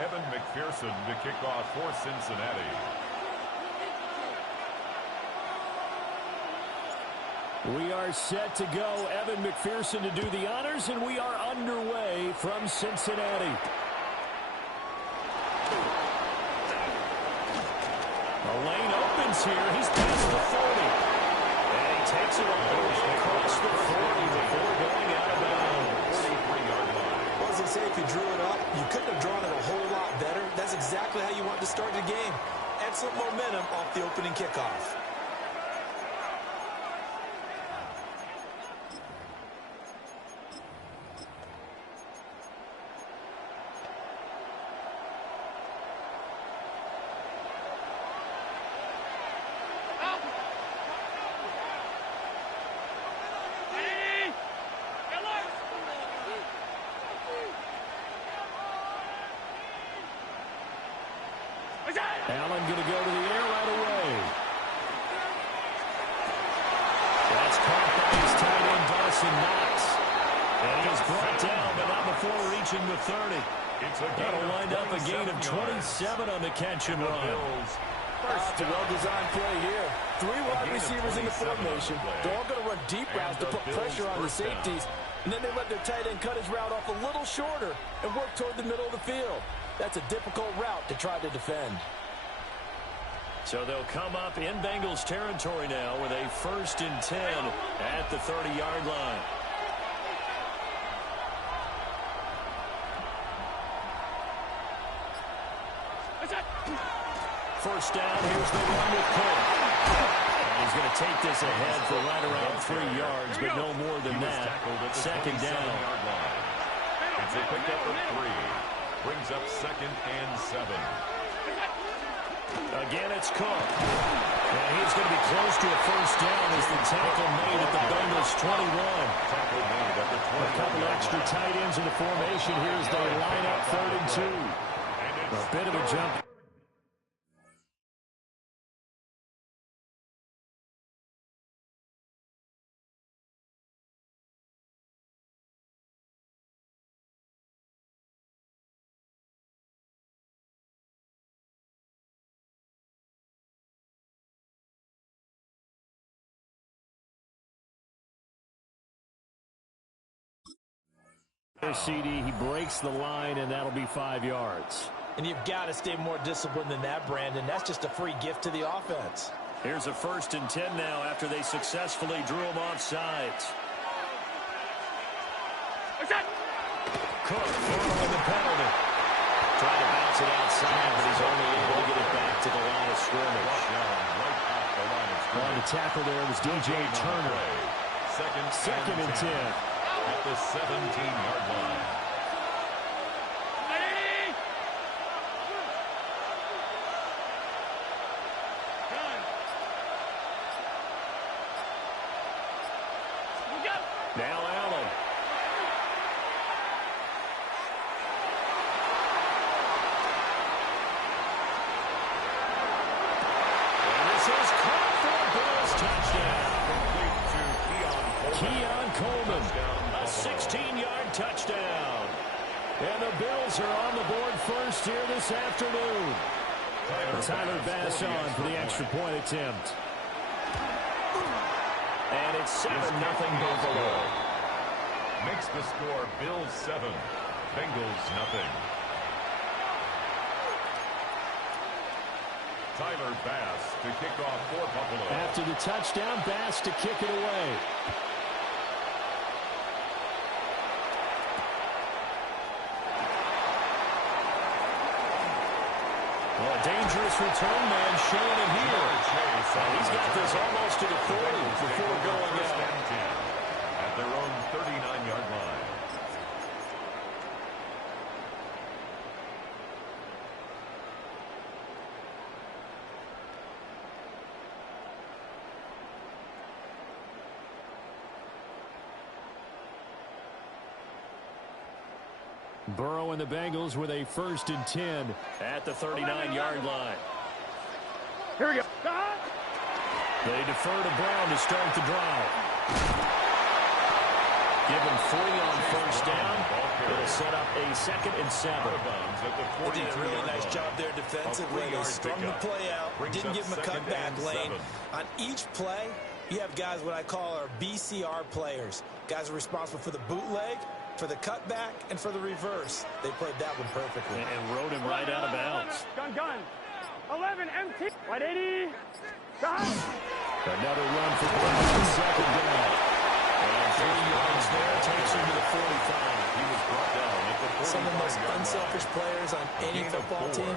Evan McPherson to kick off for Cincinnati. We are set to go. Evan McPherson to do the honors, and we are underway from Cincinnati. The lane opens here. He's past the 40. And he takes it all the way across the 40 before going out of bounds. 43-yard line. Well, as I say, if you drew it up, you couldn't have drawn it a whole lot better. That's exactly how you want to start the game. Excellent momentum off the opening kickoff. Allen going to go to the air right away. That's caught by his tight end, Dawson Knox. And he is brought down, but not before reaching the 30. That'll wind up a gain of 27 on the catch and run. It's a well-designed play here. 3 wide receivers in the formation. They're all going to run deep routes to put pressure on the safeties. And then they let their tight end cut his route off a little shorter and work toward the middle of the field. That's a difficult route to try to defend. So they'll come up in Bengals territory now with a 1st and 10 at the 30-yard line. First down, here's the run with Cole. And he's going to take this ahead for right around 3 yards, but no more than that. 2nd down. It's a pickup of 3. Brings up 2nd and 7. Again, it's Cook. And he's going to be close to a 1st down as the tackle made at the Bengals 21. Tackle made at the 21. A couple extra tight ends in the formation here as they line up 3rd and 2. A bit of a jump. CD, he breaks the line, and that'll be 5 yards. And you've got to stay more disciplined than that, Brandon. That's just a free gift to the offense. Here's a 1st and 10 now after they successfully drew him off sides. Cook following the penalty. Trying to bounce it outside, but he's only able to get it back to the line of scrimmage. On the tackle there was DJ Turner. 2nd and 10. At the 17-yard line. Now Allen. And this is caught for a Bills touchdown. Complete to Keon Coleman. A 16-yard touchdown. And the Bills are on the board first here this afternoon. Tyler Bass on for the extra point attempt. And it's 7-0 Buffalo. Makes the score Bills 7, Bengals 0. Tyler Bass to kick off for Buffalo. After the touchdown, Bass to kick it away. Well, a dangerous return man showing it here. And he's got this almost to the 40 before going out. At their own 39-yard line. Burrow and the Bengals with a 1st and 10 at the 39-yard line. Here we go. They defer to Brown to start the drive. Give him 3 on first down. It'll set up a 2nd and 7. They did a really nice job there defensively. They strung the play out, didn't give him a cutback lane. On each play, you have guys what I call our BCR players. Guys are responsible for the bootleg, for the cutback, and for the reverse. They played that one perfectly. And rode him right out of bounds. Gun. 11, empty. 180. Another run for Burns, 2nd down. And 3 yards there, takes him to the 45. He was brought down at the 45. Some of the most unselfish players on any football team,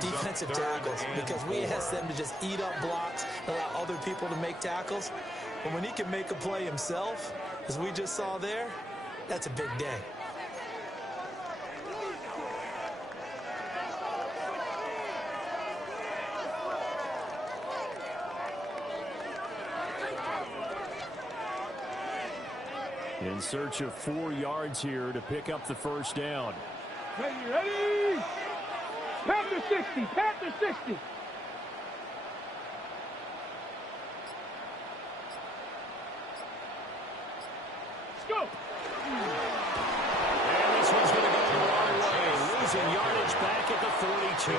defensive tackles, because we ask them to just eat up blocks, allow other people to make tackles. But when he can make a play himself, as we just saw there, that's a big day. In search of 4 yards here to pick up the first down. Ready? Panther 60. Panther 60. Let's go. And this one's going to go the wrong way. Losing yardage back at the 42.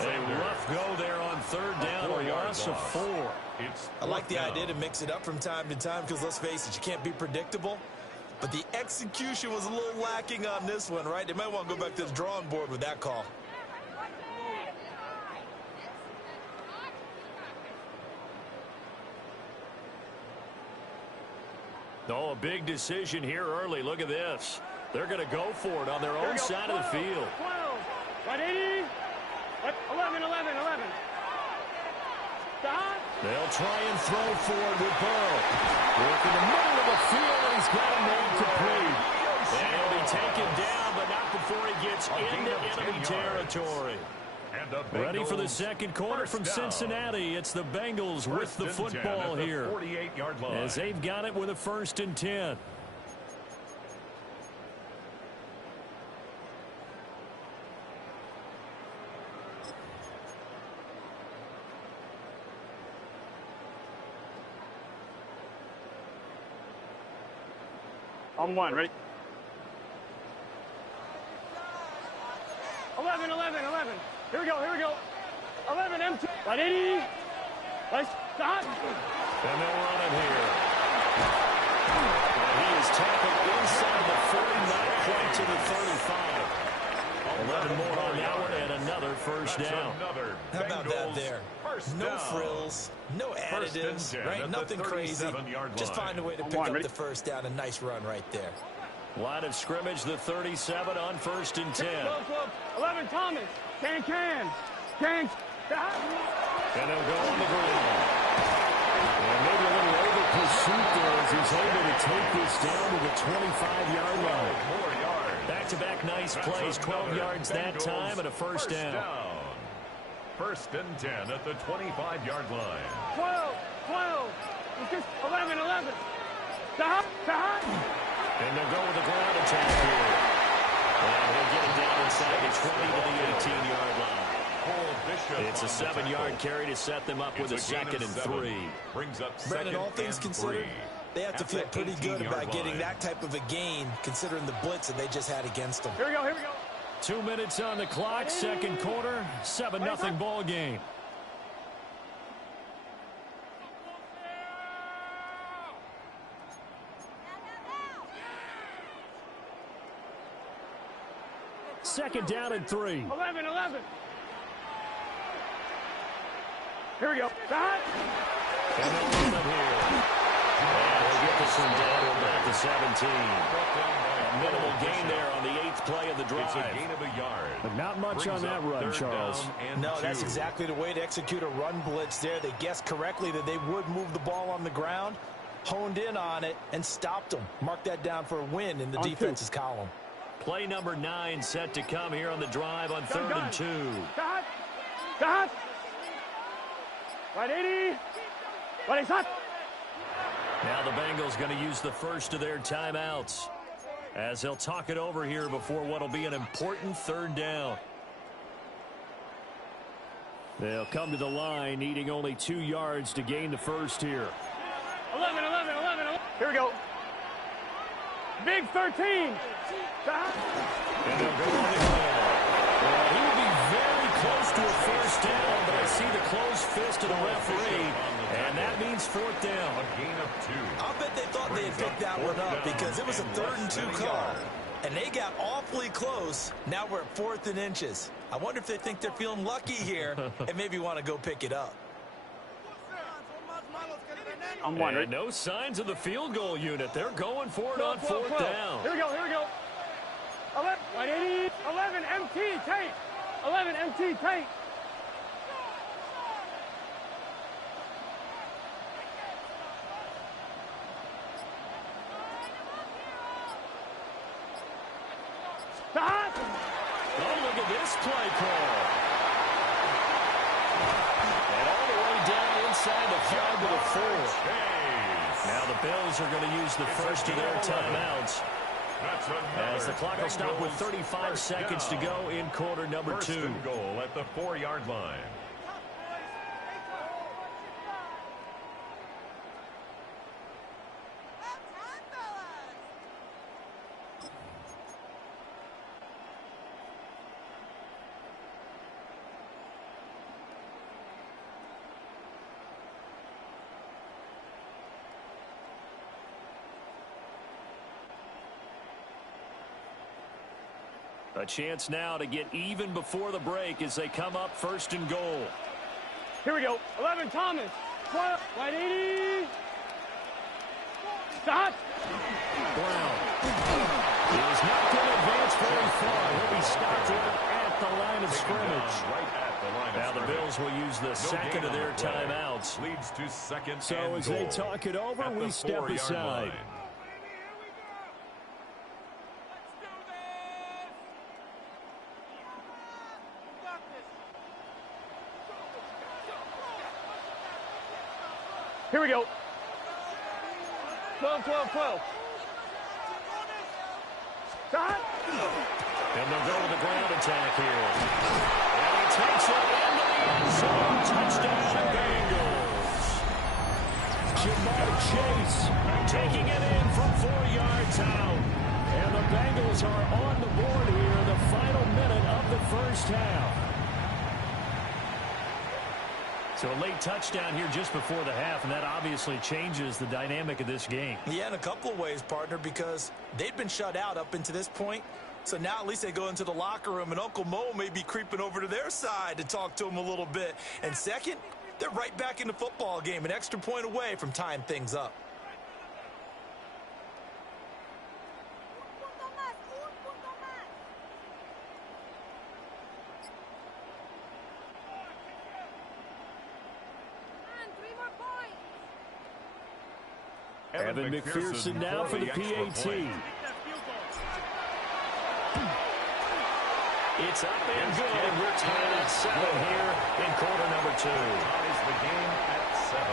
A rough go there on 3rd down, a loss of 4. I like the idea to mix it up from time to time because, let's face it, you can't be predictable. But the execution was a little lacking on this one, right? They might want to go back to the drawing board with that call. Oh, a big decision here early. Look at this. They're going to go for it on their own side of the field. 12. 180. 11. Stop. They'll try and throw forward with Burrow. Work in the middle of the field, and he's got a man complete. And he'll be taken down, but not before he gets into enemy territory. Ready for the 2nd quarter from Cincinnati. It's the Bengals with the football here, 48-yard line, as they've got it with a 1st and 10. On 1, ready? 11. Here we go. 11, empty. 180. Let's stop. And they'll run it here. And he is tackled inside the 49, point to the 35. 11 more on that one, and another first down. How about that there? No frills, no additives, right? Nothing crazy. Just find a way to pick up the first down. A nice run right there. Line of scrimmage, the 37 on 1st and 10. 11, Thomas. Can. Stop. And they'll go on the ground. And maybe a little over pursuit there as he's able to take this down to the 25-yard line. Back-to-back nice plays, 12 yards that time, and a first down. 1st and 10 at the 25-yard line. 12. It's just 11. Stop. And they'll go with the ground attack here. And he'll get it down inside the 20 to the 18-yard line. It's a 7-yard carry to set them up with a 2nd and 3. Brings up Brendan, all things considered, they have to feel pretty good about getting that type of a gain, considering the blitz that they just had against them. Here we go. 2 minutes on the clock, 2nd quarter, 7-0 ball game. Second down and 3. 11. Here we go. Stop. And they'll run it here. And they'll get this one down to about the 17. A minimal gain there on the 8th play of the drive. It's a gain of a yard. But not much on that run, Charles. No, that's exactly the way to execute a run blitz there. They guessed correctly that they would move the ball on the ground, honed in on it, and stopped them. Mark that down for a win in the defense's column. Play number 9 set to come here on the drive on 3rd and 2. Stop. 180. What is that? Now the Bengals going to use the first of their timeouts as they'll talk it over here before what will be an important 3rd down. They'll come to the line needing only 2 yards to gain the first here. 11. Here we go. Big 13. Stop. And they'll go on the hill. Well, he will be very close to a first down, but I see the closed fist of the referee, and that means fourth down. A gain of 2. I'll bet they thought they had picked that one up because it was a 3rd and 2 call. And they got awfully close. Now we're at 4th and inches. I wonder if they think they're feeling lucky here and maybe want to go pick it up. I'm wondering. And no signs of the field goal unit. They're going for it on 4th down. Here we go, here we go. 11 MT tape. 11 MT tape. Stop! Oh, look at this play call. And all the way down inside the 5 to the 4. Now the Bills are going to use the first of their timeouts, as the clock will stop with 35 seconds to go in quarter number 2. First and goal at the 4-yard line. A chance now to get even before the break as they come up first and goal. Here we go. 11 Thomas. 12. Right 80. Stop. Brown. He is not going to advance very far. He'll be stopped at the line of scrimmage. Now the Bills will use the second of their timeouts. Leads to second So and as goal. they talk it over, we step aside. Here we go. 12. Stop. And they'll go with the ground attack here. And he takes it into the end zone. Touchdown, Bengals. Jamar Chase taking it in from 4 yards out. And the Bengals are on the board here in the final minute of the first half. So a late touchdown here just before the half, and that obviously changes the dynamic of this game. Yeah, in a couple of ways, partner, because they've been shut out up until this point. So now at least they go into the locker room, and Uncle Mo may be creeping over to their side to talk to them a little bit. And second, they're right back in the football game, an extra point away from tying things up. Evan McPherson now for the PAT. It's up and good, and we're tied at 7 here in quarter number 2. Ties the game at 7.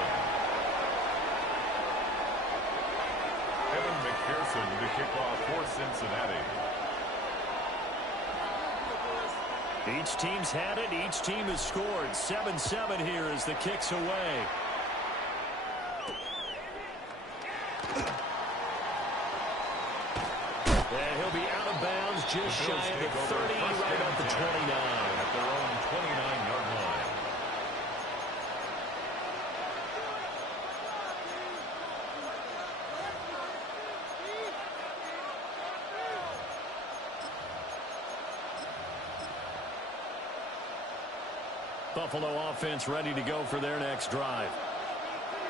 Evan McPherson to kick off for Cincinnati. Each team's had it. Each team has scored. 7-7 here as the kick's away. And he'll be out of bounds just shy of the 30, right at the 29. At their own 29-yard line. Buffalo offense ready to go for their next drive.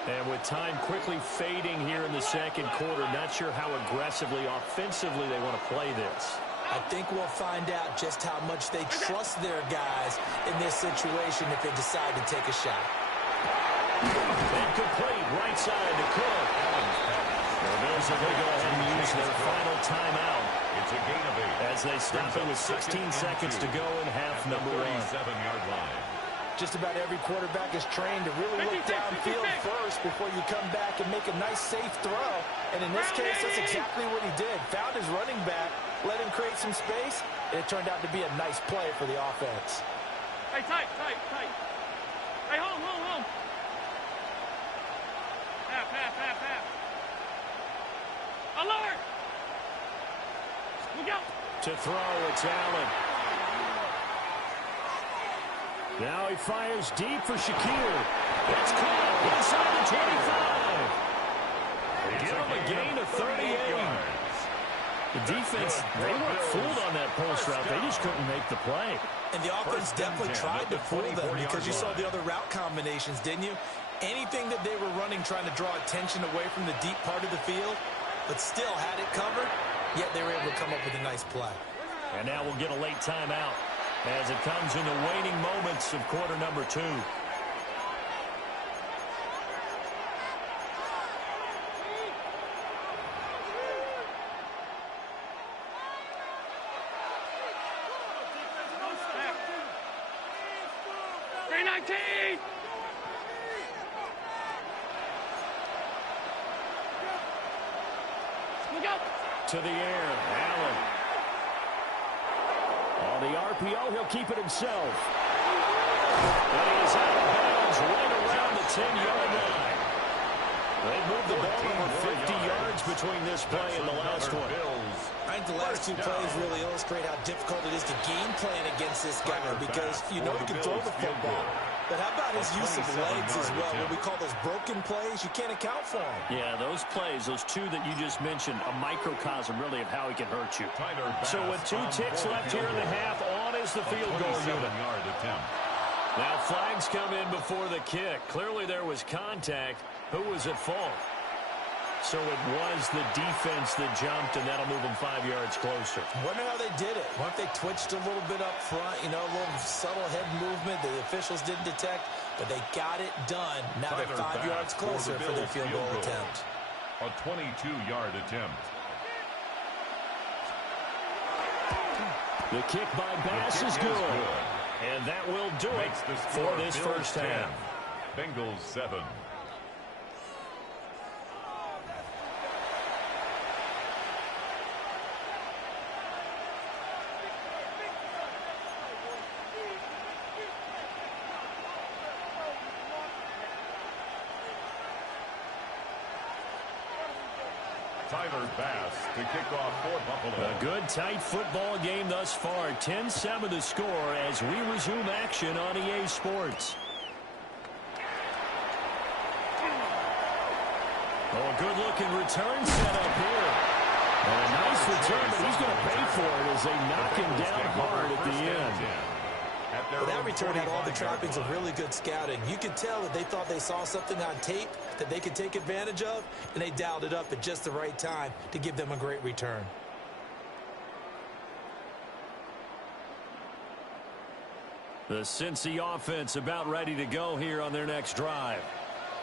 And with time quickly fading here in the second quarter, not sure how aggressively, offensively they want to play this. I think we'll find out just how much they trust their guys in this situation if they decide to take a shot. Incomplete, right side to Cook. The Bills are going to go ahead and use their final timeout. It's a gain of 8. As they stop it with 16 seconds to go in half number 1. 37-yard line. Just about every quarterback is trained to really look downfield first before you come back and make a nice, safe throw. And in this case, that's exactly what he did. Found his running back, let him create some space, and it turned out to be a nice play for the offense. Hey, tight. Hey, home. Half. Alert! To throw, it's Allen. Now he fires deep for Shakir. It's caught inside the 25. Give him a gain of 38. The defense, they weren't fooled on that post route. They just couldn't make the play. And the offense definitely tried to fool them because you saw the other route combinations, didn't you? Anything that they were running trying to draw attention away from the deep part of the field, but still had it covered, yet they were able to come up with a nice play. And now we'll get a late timeout as it comes in the waning moments of quarter number 2. To the air, Allen. On the RPO, he'll keep it himself. But he is out of bounds right around the 10-yard line. They moved the ball over 50 yards between this play and the last one. I think the last 2 plays really illustrate how difficult it is to game plan against this guy because you know he can throw the football. But how about his use of legs as well? What we call those broken plays, you can't account for them. Yeah, those plays, those 2 that you just mentioned, a microcosm really of how he can hurt you. So with 2 ticks left here in the half, on is the field goal unit. Now flags come in before the kick. Clearly there was contact. Who was at fault? So it was the defense that jumped, and that'll move them 5 yards closer. Wonder how they did it. What if they twitched a little bit up front, you know, a little subtle head movement the officials didn't detect, but they got it done. Now they're 5 yards closer for their field goal attempt. A 22-yard attempt. The kick by Bass is good. And that will do it for this first half. Bengals 7. Bass to kick off for Buffalo. A good, tight football game thus far. 10-7 the score as we resume action on EA Sports. Oh, a good-looking return set up here. And a nice return, but he's going to pay for it as they knock him down hard at the end. Well, that return had all the trappings of really good scouting. You could tell that they thought they saw something on tape that they could take advantage of, and they dialed it up at just the right time to give them a great return. The Cincy offense about ready to go here on their next drive.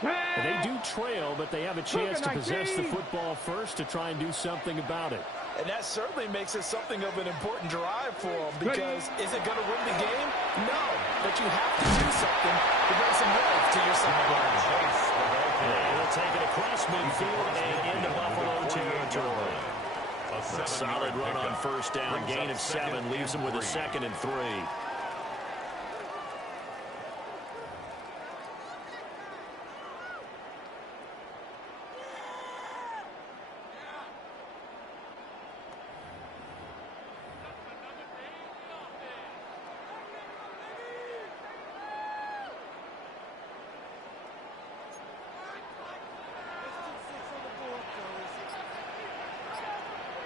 They do trail, but they have a chance to possess the football first to try and do something about it. And that certainly makes it something of an important drive for them because is it going to win the game? No, but you have to do something to bring some life to your sideline. They'll take it across midfield and into Buffalo territory. A solid run on first down, gain of 7, leaves them with a 2nd and 3.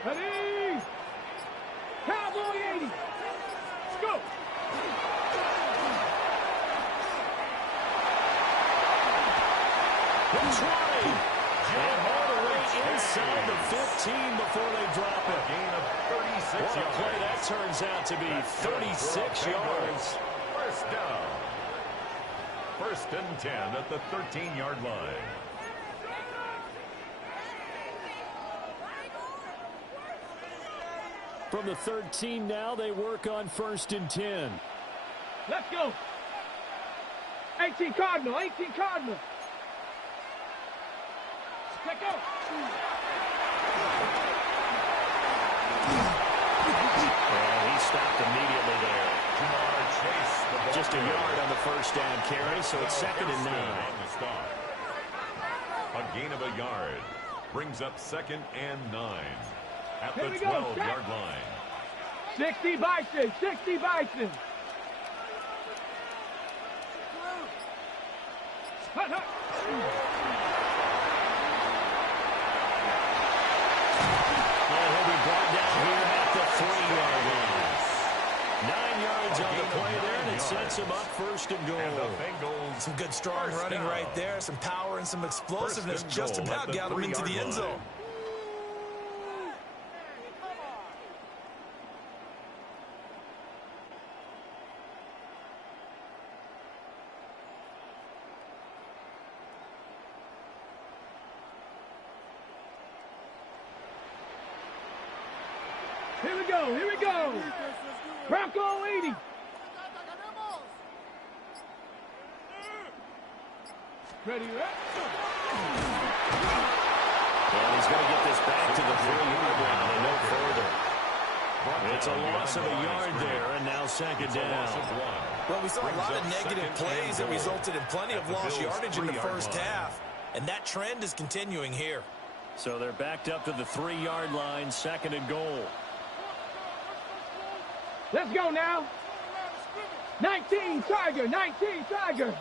Ready? Cowboy 80. Let's go. He's running. And all the way inside the 15 before they drop it. Gain of 36 What a yards. play that turns out to be. 36 yards. First down. 1st and 10 at the 13-yard line. From the 13 now, they work on 1st and 10. Let's go. 18 Cardinal. 18 Cardinal. Let's go. And he stopped immediately there. Just a yard on the first down carry, so it's 2nd and 9. A gain of a yard brings up 2nd and 9. at the 12-yard line. 60 Bison, 60 Bison. He'll be brought down here at the 3-yard line. 9 yards on the play there, and it sets him up first and goal. And the Bengals, Some good strong running right there, some power and some explosiveness. Just about got him into the end zone. Here we go, here we go. Bronco 80. Ready, And he's going to get this back to the 3-yard line and no further. It's a loss of a yard there, and now second down. Well, we saw a lot of negative plays that resulted in plenty of lost yardage in the first half, and that trend is continuing here. So they're backed up to the 3-yard line, second and goal. Let's go now. 19 Tiger, 19 Tiger.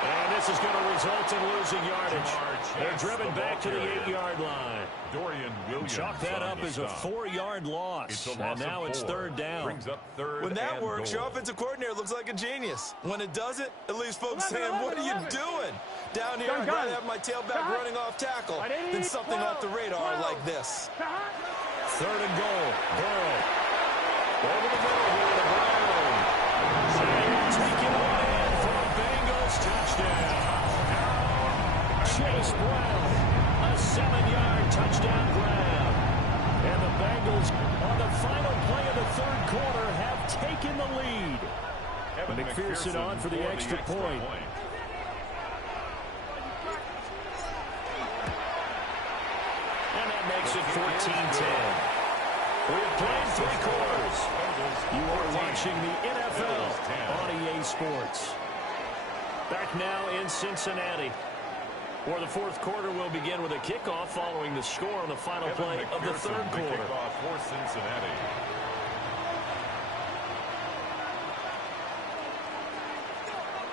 And this is going to result in losing yardage. They're driven back to the 8-yard line. Dorian Williams Chalk that up as a 4-yard loss. And now it's third down. Brings up third When that and works, goal. your offensive coordinator looks like a genius. When it doesn't, it leaves folks saying, what are you doing? Down here, I'd rather have my tailback running off tackle than something off the radar like this. Third and goal. Burrow. Over the middle here to Brown. Taken on in for a Bengals touchdown. Chase Brown. A 7-yard touchdown grab. And the Bengals, on the final play of the third quarter, have taken the lead. McPherson on for the extra point. And that makes it 14-10. We have played 3 quarters. You are watching the NFL on EA Sports. Back now in Cincinnati, where the fourth quarter will begin with a kickoff following the score on the final play of the third quarter. Kickoff for Cincinnati.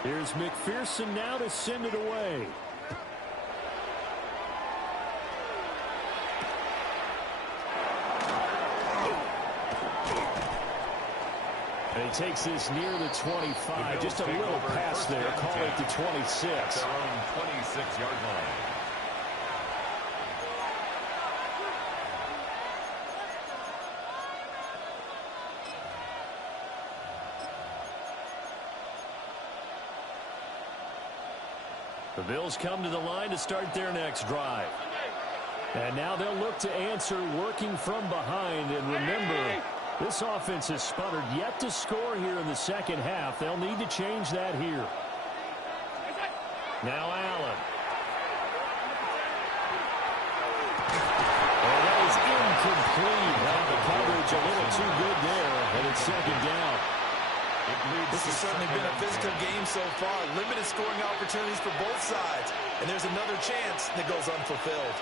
Here's McPherson now to send it away. And he takes this near the 25. Just a little pass there. Call it the 26. Their own 26-yard line. The Bills come to the line to start their next drive. And now they'll look to answer working from behind. And remember, this offense has sputtered yet to score here in the second half. They'll need to change that here. Now Allen. Oh, that was incomplete. Now the coverage a little too good there, and it's second down. This has certainly been a physical game so far. Limited scoring opportunities for both sides. And there's another chance that goes unfulfilled.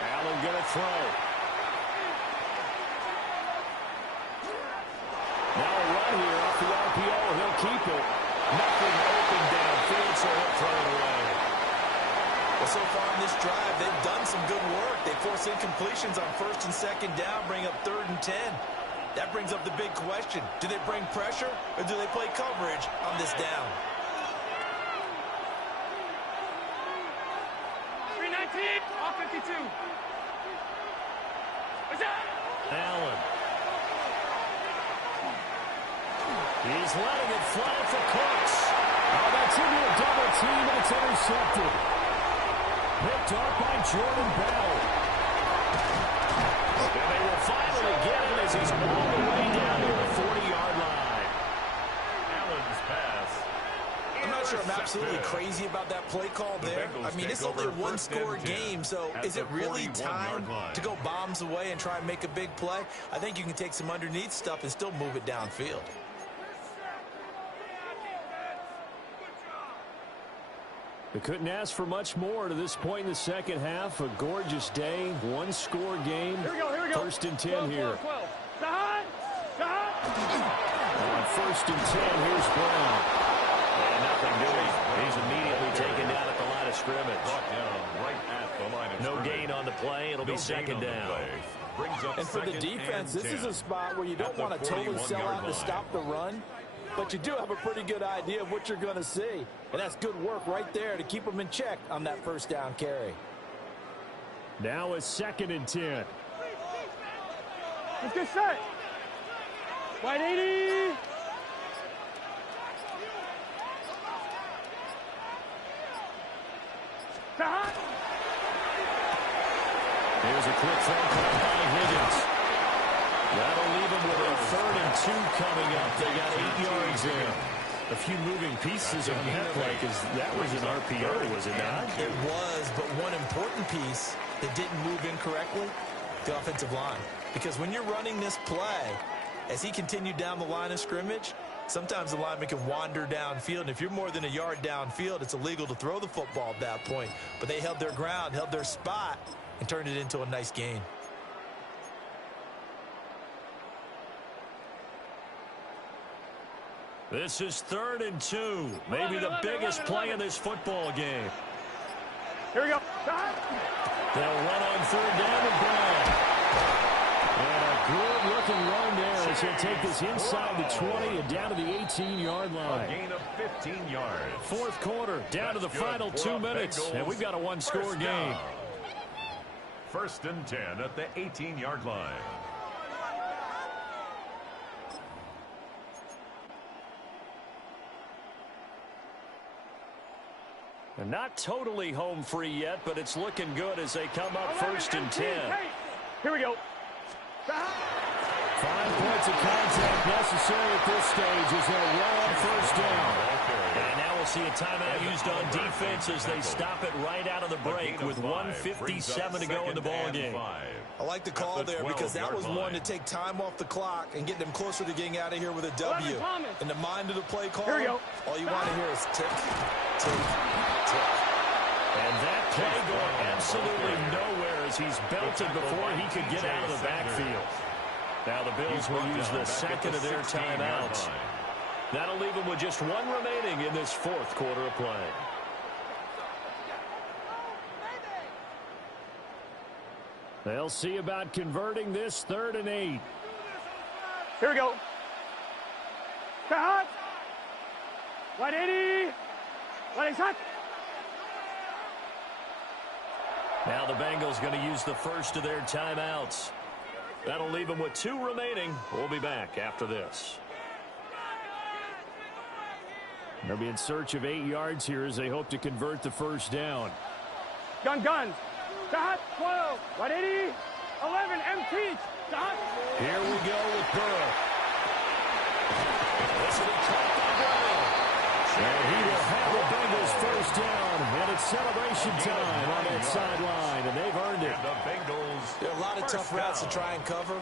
Allen going to throw. Now a run here off the RPO. He'll keep it. Nothing open downfield, so he'll throw it away. Well, so far in this drive, they've done some good work. They force incompletions on first and second down, bring up third and 10. That brings up the big question. Do they bring pressure, or do they play coverage on this down? 319, all 52. Allen. He's letting it fly for Cooks. Oh, that's into a double team, and it's intercepted. Picked off by Jordan Bell. And they will finally get him as he's all the way down to the 40-yard line. absolutely crazy about that play call there? I mean, it's only a one-score game, so is it really time to go bombs away and try and make a big play? I think you can take some underneath stuff and still move it downfield. They couldn't ask for much more to this point in the second half. A gorgeous day, one-score game. Here we go. First and 10 12, here. 12. Shot! On first and 10, here's Brown. And nothing doing. He's immediately taken down at the line of scrimmage. No gain on the play. It'll be second down. And for the defense, this is a spot where you don't want to totally sell out to stop the run, but you do have a pretty good idea of what you're going to see. And that's good work right there to keep them in check on that first down carry. Now it's second and 10. Let's get set. Wide 80. Shot! Here's a quick phone call by Higgins. That'll leave them with a 3rd and 2 coming up. They got 8 yards in. A few moving pieces on that play because that was an RPO, was it not? It was, but one important piece that didn't move incorrectly, the offensive line. Because when you're running this play, as he continued down the line of scrimmage, sometimes the lineman can wander downfield. And if you're more than a yard downfield, it's illegal to throw the football at that point. But they held their ground, held their spot, and turned it into a nice gain. This is 3rd and 2. Maybe the biggest play in this football game. Here we go. Shot! They'll run on 3rd down to Brown. And a good-looking run there as he'll take this inside the 20 and down to the 18-yard line. A gain of 15 yards. Fourth quarter, down to the final 2 minutes, and we've got a one-score game. 1st and 10 at the 18-yard line. And not totally home free yet, but it's looking good as they come up 1st and 10. Here we go. 5 points of contact necessary at this stage as they'll roll on 1st down. And now we'll see a timeout used on defense as they stop it right out of the break with 1:57 to go in the ballgame. I like the call there because that was one to take time off the clock and get them closer to getting out of here with a W. In the mind of the play caller, all you want to hear is tick, tick, tick. And that play going absolutely nowhere as he's belted before he could get out of the backfield. Now the Bills will use the second of their timeouts. That'll leave them with just 1 remaining in this 4th quarter of play. They'll see about converting this 3rd and 8. Here we go. Shot! Wide 80. Wide shot. Now the Bengals going to use the first of their timeouts. That'll leave them with 2 remaining. We'll be back after this. They'll be in search of 8 yards here as they hope to convert the first down. Guns. Shot. 12. 180. 11. Empty. Shot. Here we go with Burrow. This will be caught by Burrow. And he will have the Bengals first down. And it's celebration time on that sideline. And they've earned it. The Bengals. There are a lot of tough routes to try and cover.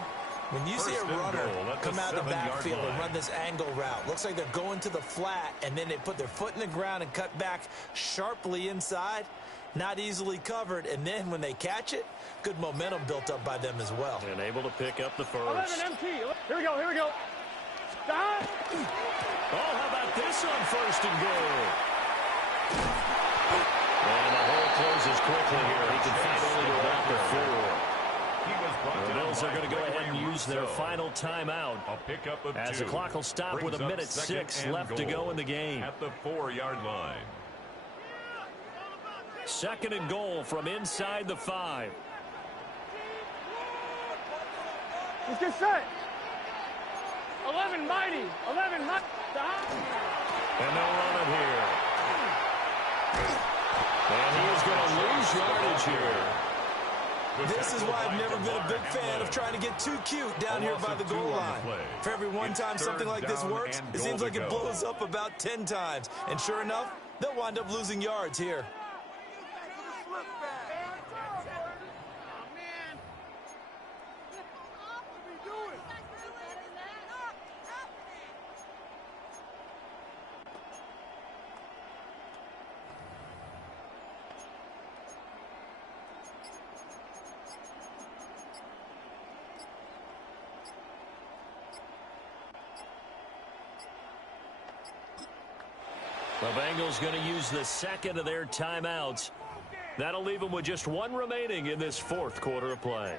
When you see a runner come out of the backfield and run this angle route, looks like they're going to the flat, and then they put their foot in the ground and cut back sharply inside, not easily covered, and then when they catch it, good momentum built up by them as well. And able to pick up the first. 11 empty. Here we go. Stop. Oh, how about this on 1st and goal? And the hole closes quickly here. He can find only about the 4. The Bills are going to go ahead and use their final timeout as the clock will stop with 1:06 left to go in the game. At the 4-yard line. 2nd and goal from inside the 5. Let's get set. 11 mighty. 11 mighty. And they'll run it here. And he is going to lose yardage here. This is why I've never been a big fan of trying to get too cute down here by the goal line. For every one time something like this works, it seems like it blows up about 10 times. And sure enough, They'll wind up losing yards here. The Bengals going to use the second of their timeouts. That'll leave them with just one remaining in this fourth quarter of play.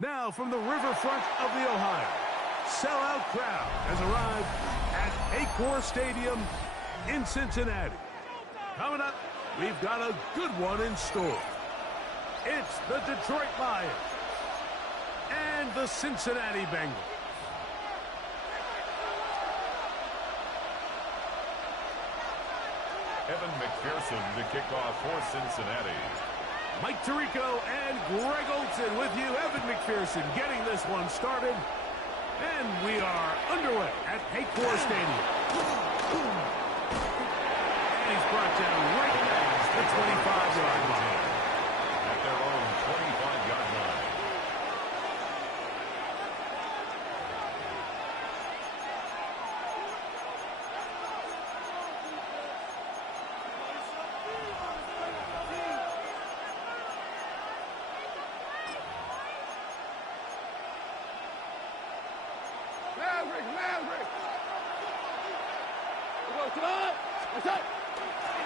Now from the riverfront of the Ohio, sellout crowd has arrived at Acor Stadium in Cincinnati. Coming up, we've got a good one in store. It's the Detroit Lions and the Cincinnati Bengals. Evan McPherson to kick off for Cincinnati. Mike Tirico and Greg Olson with you. Evan McPherson getting this one started. And we are underway at Acor Stadium. And he's brought down right past the 25-yard line. At their own 25-yard line.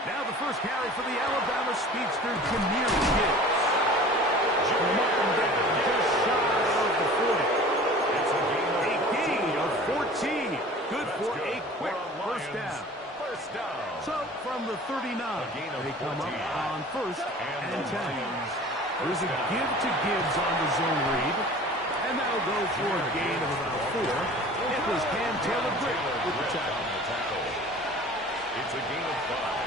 Now the first carry for the Alabama speedster, Jahmyr Gibbs. Marking down just shy of the 40. It's a gain of 14. Good for a quick first down. First down. So from the 39, they come up on first and 10. There's a give to Gibbs on the zone read. And that'll go for a gain of about 4. It was Cam Taylor-Britt with the tackle. It's a gain of 5.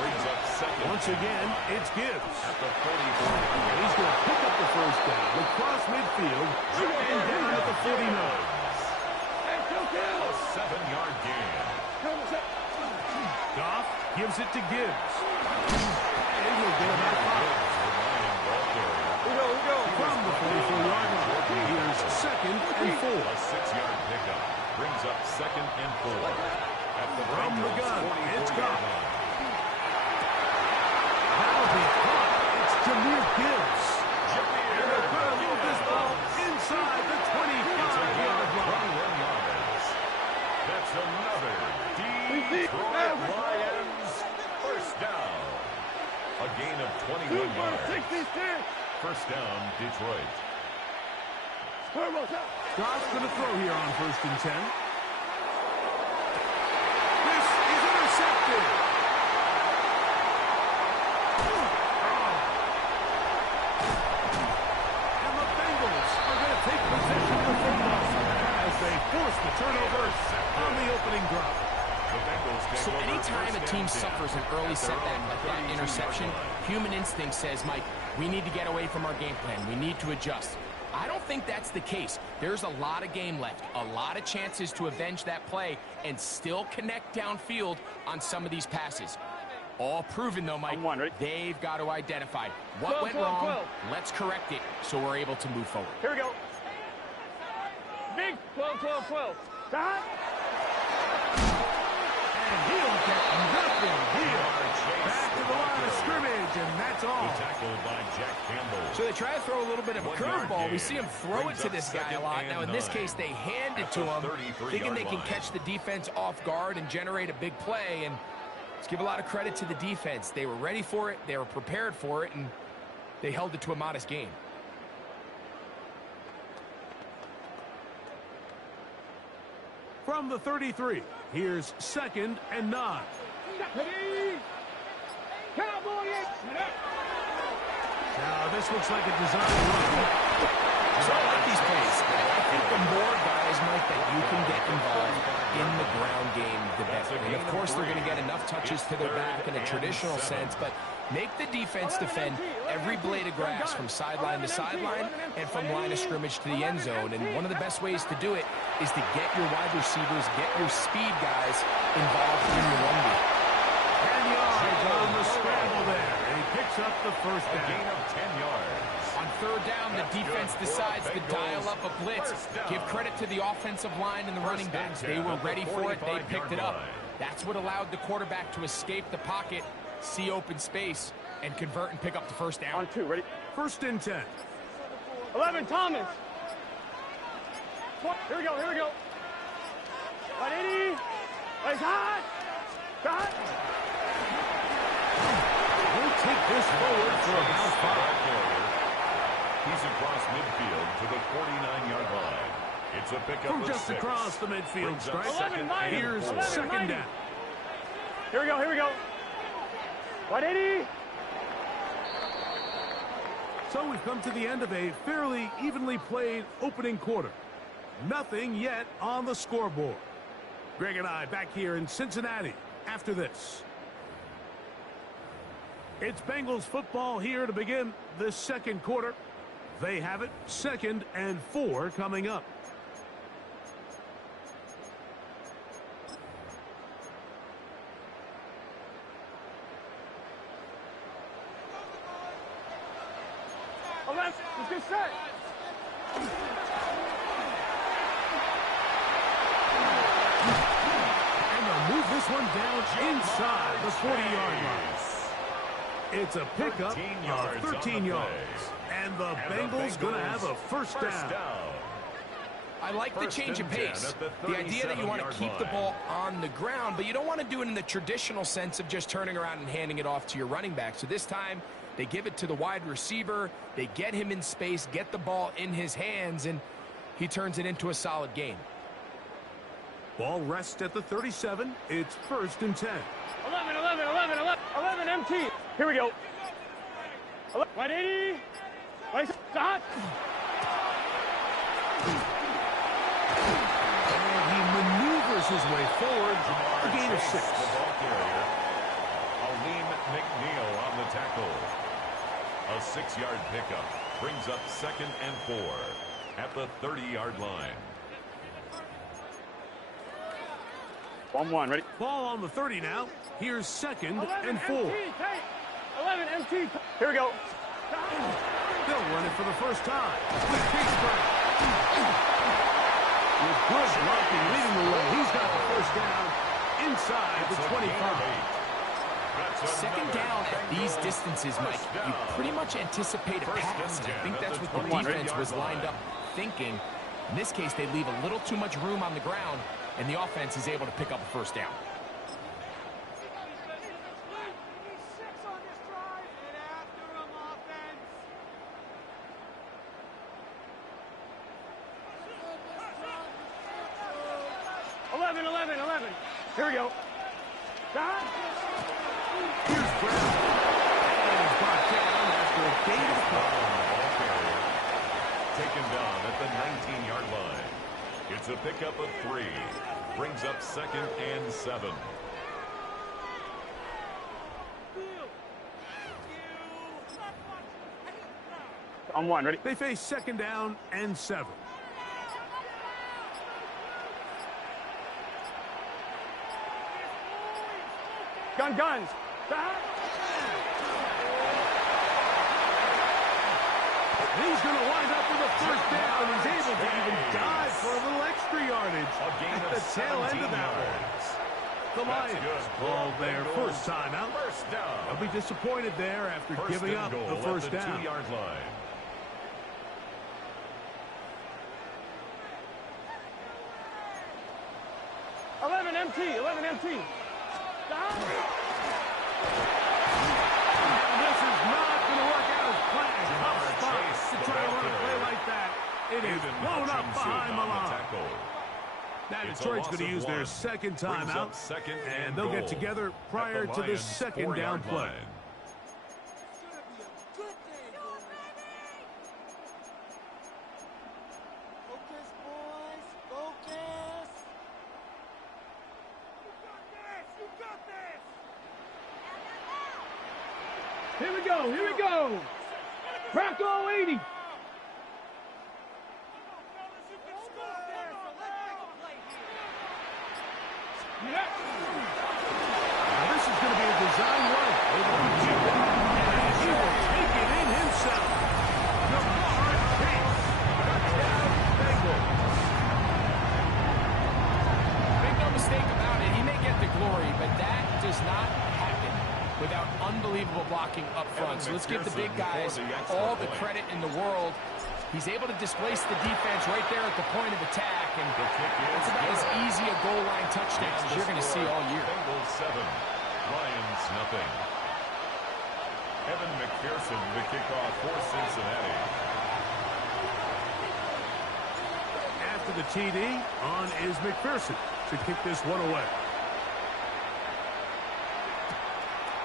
Brings up second. Once again, it's Gibbs. At the 44. And he's going to pick up the first down across midfield and down at the 49. A 7-yard gain. Goff gives it to Gibbs. And he'll get about 5. Here we go. and 4. A 6-yard pickup brings up 2nd and 4. At the From the gun, it's got. That'll be caught. It's Jameer Gibbs. And they're going to move this ball inside the 25-yard line. That's another Detroit Lions first down. A gain of 21 yards. First down, Detroit. Scott's going to throw here on 1st and 10. This is intercepted. And the Bengals are going to take possession of the football as they force the turnover on the opening drive. So anytime a team suffers an early setback like that interception, human instinct says, Mike, we need to get away from our game plan. We need to adjust. I don't think that's the case. There's a lot of game left, a lot of chances to avenge that play and still connect downfield on some of these passes. All proven, though, Mike. They've got to identify what went wrong. Let's correct it so we're able to move forward. Here we go. Big 12. Dot. And he'll get nothing here. Back to the line of scrimmage, and that's all. Tackled by Jack Campbell. So they try to throw a little bit of a curveball. We see him throw it to this guy a lot. Now, in this case, they hand it to him, thinking they can catch the defense off guard and generate a big play. And let's give a lot of credit to the defense. They were ready for it, they were prepared for it, and they held it to a modest game. From the 33, here's 2nd and 9. Now, this looks like a design run. So I like these plays. I think the more guys, Mike, that you can get involved in the ground game, the better. And, of course, they're going to get enough touches to their back in a traditional sense, but make the defense defend every blade of grass from sideline to sideline and from line of scrimmage to the end zone. And one of the best ways to do it is to get your wide receivers, get your speed guys involved in the run game. 10 yards on the scramble there. And he picks up the first down. A gain of 10 yards. On 3rd down, the defense decides to dial up a blitz. Give credit to the offensive line and the running backs. They were ready for it. They picked it up. That's what allowed the quarterback to escape the pocket, see open space, and convert and pick up the first down. On 2, ready? 1st and 10. 11, Thomas. Here we go. 180. Hot. We'll take this forward for about 5. He's across midfield to the 49-yard line. It's a pickup From of just 6. across the midfield stripe. 11, Here's 2nd down. Here we go. 180. So we've come to the end of a fairly evenly played opening quarter. Nothing yet on the scoreboard. Greg and I back here in Cincinnati after this. It's Bengals football here to begin this 2nd quarter. They have it, 2nd and 4 coming up. Let's get set. And they'll move this one down inside the 40-yard line. It's a pickup of 13 yards. And the Bengals going to have a first down. I like the change of pace. The idea that you want to keep the ball on the ground, but you don't want to do it in the traditional sense of just turning around and handing it off to your running back. So this time, they give it to the wide receiver. They get him in space, get the ball in his hands, and he turns it into a solid game. Ball rests at the 37. It's 1st and 10. 11 MT. Here we go. 180. Stop. And he maneuvers his way forward. A gain of 6. The ball carrier, Aleem McNeil on the tackle. A 6-yard pickup brings up 2nd and 4 at the 30-yard line. 1-1, ready? Ball on the 30 now. Here's 2nd and 4. 11 MT. Here we go. They'll run it for the first time with Chase Brown. with good blocking leading the way. He's got the first down inside the 25. Second down at these distances, Mike, you pretty much anticipate a pass, and I think that's what the defense was lined up thinking. In this case, they leave a little too much room on the ground, and the offense is able to pick up a first down. Here we go. Down. Here's Brown. And he's brought down after a gain of Taken down at the 19-yard line. It's a pickup of 3. Brings up 2nd and 7. On 1, ready? They face 2nd down and 7. Guns. He's going to wind up with a first down. He's able to even dive for a little extra yardage at the tail end of that one. The Lions ball their first time out. They'll be disappointed there after giving up the first down. 2-yard line. Eleven MT. This is not going to work out as planned. Tough spot to try to run a play like that. It is blown up behind the line. Now Detroit's going to use their second timeout, and they'll get together prior to the second down play. Here we go. Bronco 80. Now this is going to be a design run. And he will take it in himself. Ja'Marr Chase. Touchdown, Bengals. Make no mistake about it, he may get the glory, but that does not happen without unbelievable blocking up front. So let's give the big guys all the credit in the world. He's able to displace the defense right there at the point of attack, and it's about as easy a goal line touchdown as you're going to see all year. Bengals 7, Lions nothing. Evan McPherson, the kickoff for Cincinnati. After the TD, on is McPherson to kick this one away.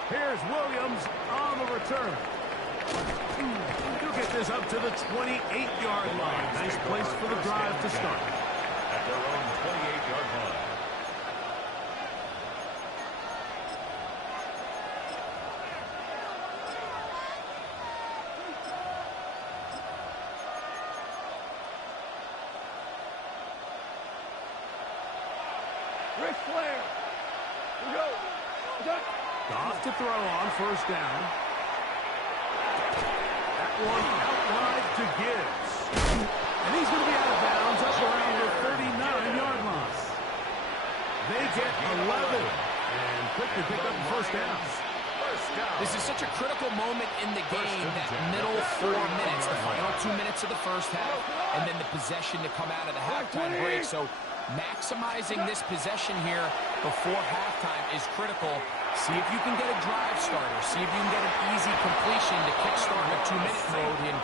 Here's Williams on the return. He'll get this up to the 28-yard line. Nice place for the drive to start. At their own 28-yard line. Ric Flair. Here we go. Off to throw on first down. That one out wide to Gibbs. And he's going to be out of bounds up around the 39-yard line. They get 11 and quickly pick up the first down. This is such a critical moment in the game, that middle 4 minutes, the final 2 minutes of the first half, and then the possession to come out of the halftime break. So maximizing this possession here before halftime is critical. See if you can get a drive starter. See if you can get an easy completion to kickstart a 2-minute mode. And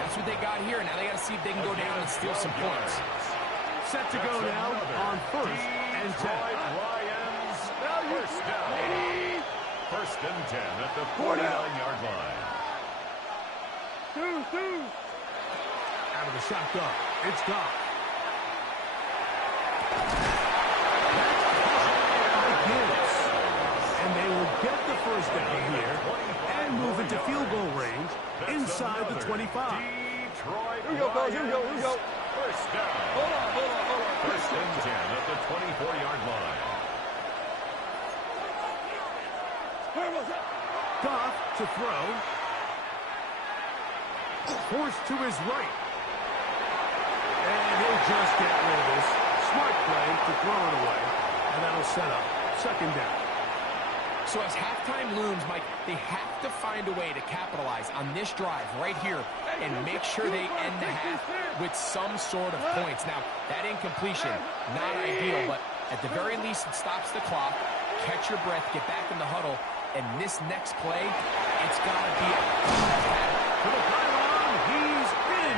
that's what they got here. Now they got to see if they can go down and steal some points. Set to go now on first and 10. First down. First and 10 at the 49-yard line. Two. Out of the shotgun. It's Goff. And they will get the first down here and move into field goal range inside the 25. Detroit. Here we go, fellas. Here we go. First down. Hold on. First and 10 at the 24-yard line. Goff to throw. Forced to his right. And he'll just get rid of this. Smart play to throw it away. And that'll set up second down. So as halftime looms, Mike, they have to find a way to capitalize on this drive right here and make sure they end the half with some sort of points. Now, that incompletion, not ideal, but at the very least, it stops the clock. Catch your breath, get back in the huddle, and this next play, it's got to be a to the pylon, he's in.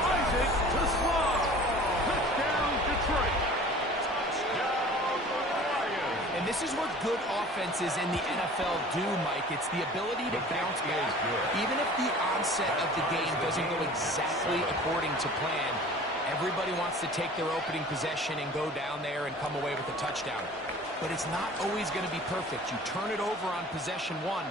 Isaac to Slaw. Touchdown, Detroit. And this is what good offenses in the NFL do, Mike. It's the ability to bounce back. Even if the onset of the game doesn't go exactly according to plan, everybody wants to take their opening possession and go down there and come away with a touchdown. But it's not always going to be perfect. You turn it over on possession one.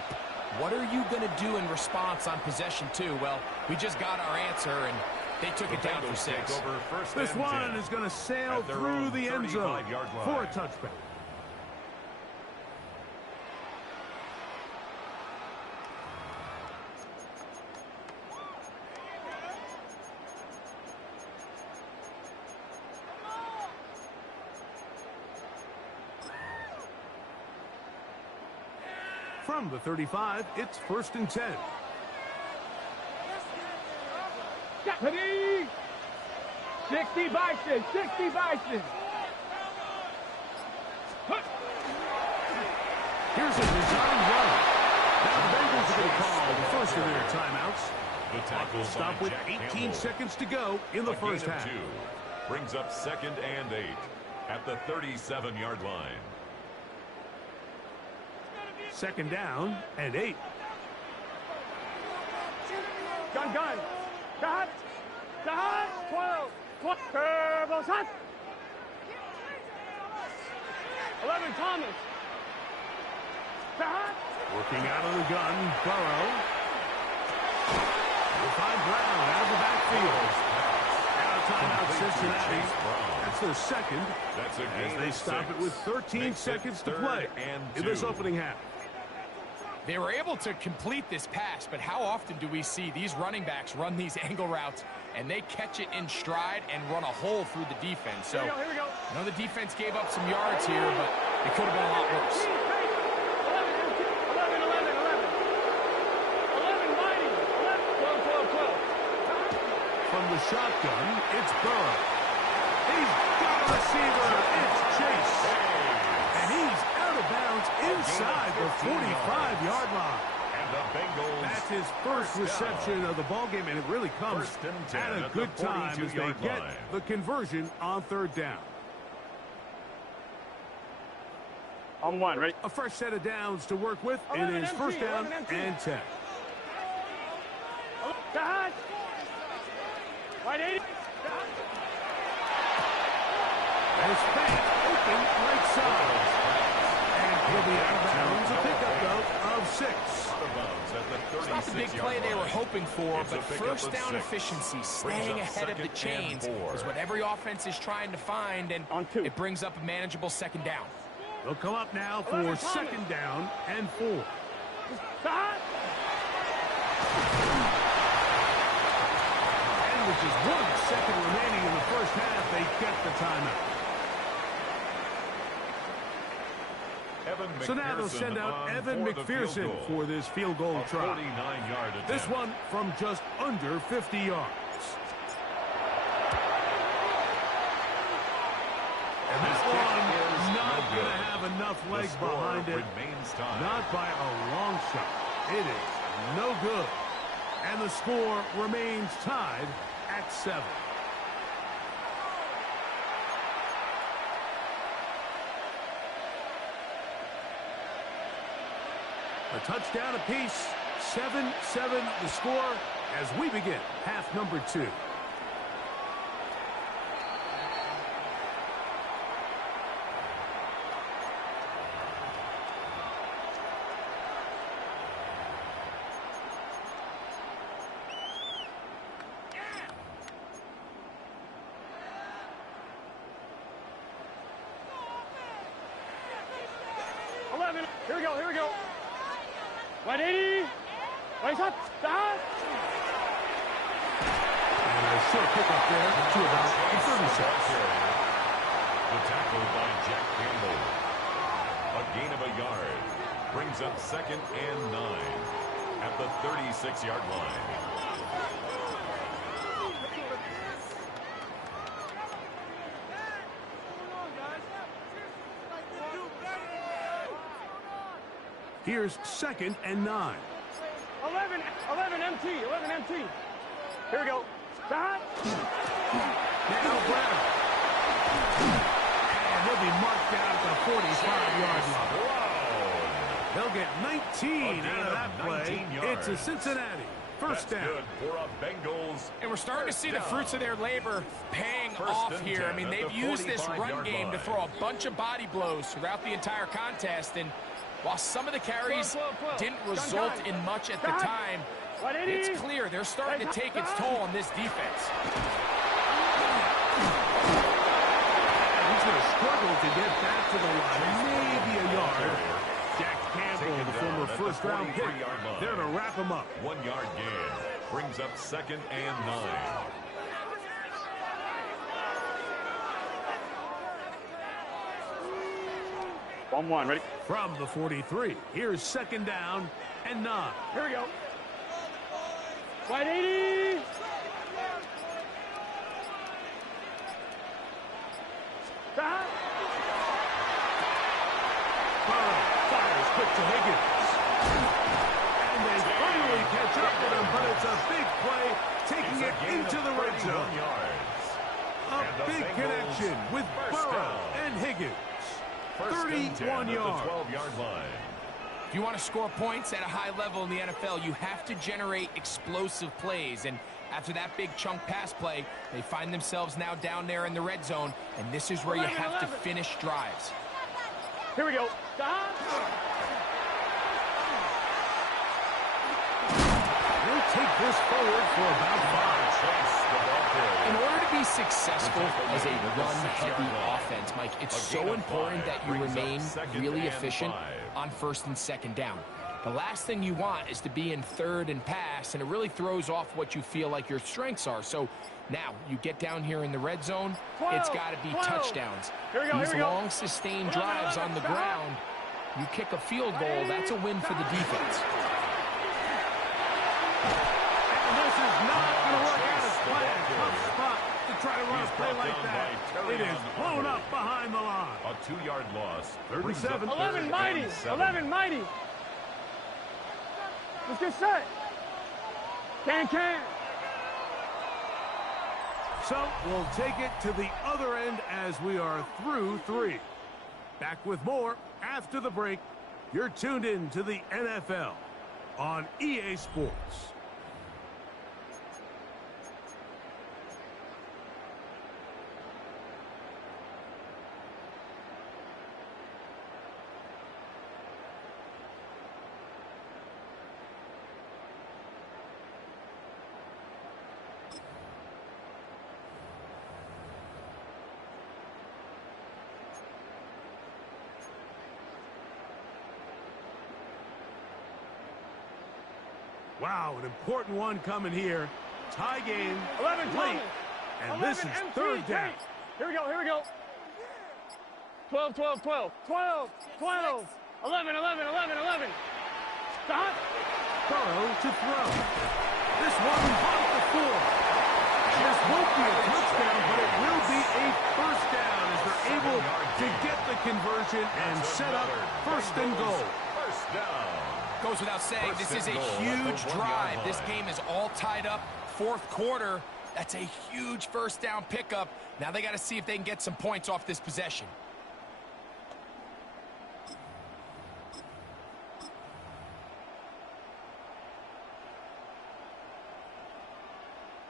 What are you going to do in response on possession two? Well, we just got our answer, and they took it down for 6. This one is going to sail through the end zone for a touchback. From the 35, it's 1st and 10. Ready? 60 Bison, 60 Bison. Here's a design run. Now the Bengals are going to call the first of their timeouts. The tackle stop with 18 seconds to go in the first half. 2 brings up 2nd and 8 at the 37-yard line. 2nd down and 8. Gun. Got. 12. Turbo shot. 11 Thomas. Got. Working out of the gun, Burrow. We'll find Brown out of the backfield. Out of timeout, Cincinnati. That's their second. As they stop it with 13 seconds to play in this opening half. They were able to complete this pass, but how often do we see these running backs run these angle routes and they catch it in stride and run a hole through the defense? So, Here we go. I know the defense gave up some yards here, but it could have been a lot worse. 11 Mighty. 12. From the shotgun, it's Burrow. He's got a receiver. It's Chase. And he's out of bounds inside the 45-yard line. And the Bengals. That's his first reception of the ballgame, and it really comes at a good time as they get the conversion on 3rd down. On 1, ready? A fresh set of downs to work with. It is 1st down and 10. Got. Right 80. And it's back open right side. And he'll be out of bounds. A pickup, though, of 6. It's not the big play they were hoping for, but first down efficiency, staying ahead of the chains, is what every offense is trying to find, and it brings up a manageable 2nd down. They'll come up now for 2nd down and 4. And with just 1 second remaining in the first half, they get the timeout. So now they'll send out Evan McPherson for this field goal try. This one from just under 50 yards. And this one is not going to have enough legs behind it. Not by a long shot. It is no good. And the score remains tied at 7. A touchdown apiece, 7-7 the score as we begin half number 2. Here we go. 180. Right shot. Stop. And a short pickup there to about the 36. The tackle by Jack Campbell. A gain of a yard. Brings up 2nd and 9 at the 36-yard line. Here's 2nd and 9. 11 MT. Here we go. Stop. Now Brown. And he'll be marked down at the 45-yard line. They'll get 19 out of that play. It's a Cincinnati first down. Good for a Bengals. And we're starting to see the fruits of their labor paying off here. I mean, they've used this run game to throw a bunch of body blows throughout the entire contest. And while some of the carries didn't result in much at the time, it's clear they're starting to take its toll on this defense. He's going to struggle to get back to the line. Maybe a yard. Jack Campbell, the former first-round pick, there to wrap him up. 1-yard gain. Brings up 2nd and 9. One, ready? From the 43, here's 2nd down and 9. Here we go. Wide 80. Stop. Fires quick to Higgins. And they finally catch up with him, but it's a big play, taking it into the red zone. A big connection with Burrow and Higgins. 31 yards. 12-yard line. If you want to score points at a high level in the NFL, you have to generate explosive plays. And after that big chunk pass play, they find themselves now down there in the red zone, and this is where you have to finish drives. Here we go. Stop. We'll take this forward for about 5. In order to be successful as a run-heavy offense, Mike, it's so important that you remain really efficient on 1st and 2nd down. The last thing you want is to be in 3rd and pass, and it really throws off what you feel like your strengths are. So now you get down here in the red zone, it's got to be touchdowns. These long, sustained drives on the ground, you kick a field goal, that's a win for the defense. And this is not going to work out as planned. Tough spot to try to run a play like that. It is blown up behind the line. A 2-yard loss. 37. 11 mighty. 11 mighty. Let's get set. Can. So we'll take it to the other end as we are through 3. Back with more after the break. You're tuned in to the NFL on EA Sports. Wow, an important one coming here. Tie game, 11 late, and this is 3rd down. Here we go. 12. 11. Stop. Burrow to throw. This one off the floor. This won't be a touchdown, but it will be a first down as they're able to get the conversion and set up 1st and goal. First down. Goes without saying, this is a huge drive. This game is all tied up. 4th quarter, that's a huge first down pickup. Now they got to see if they can get some points off this possession.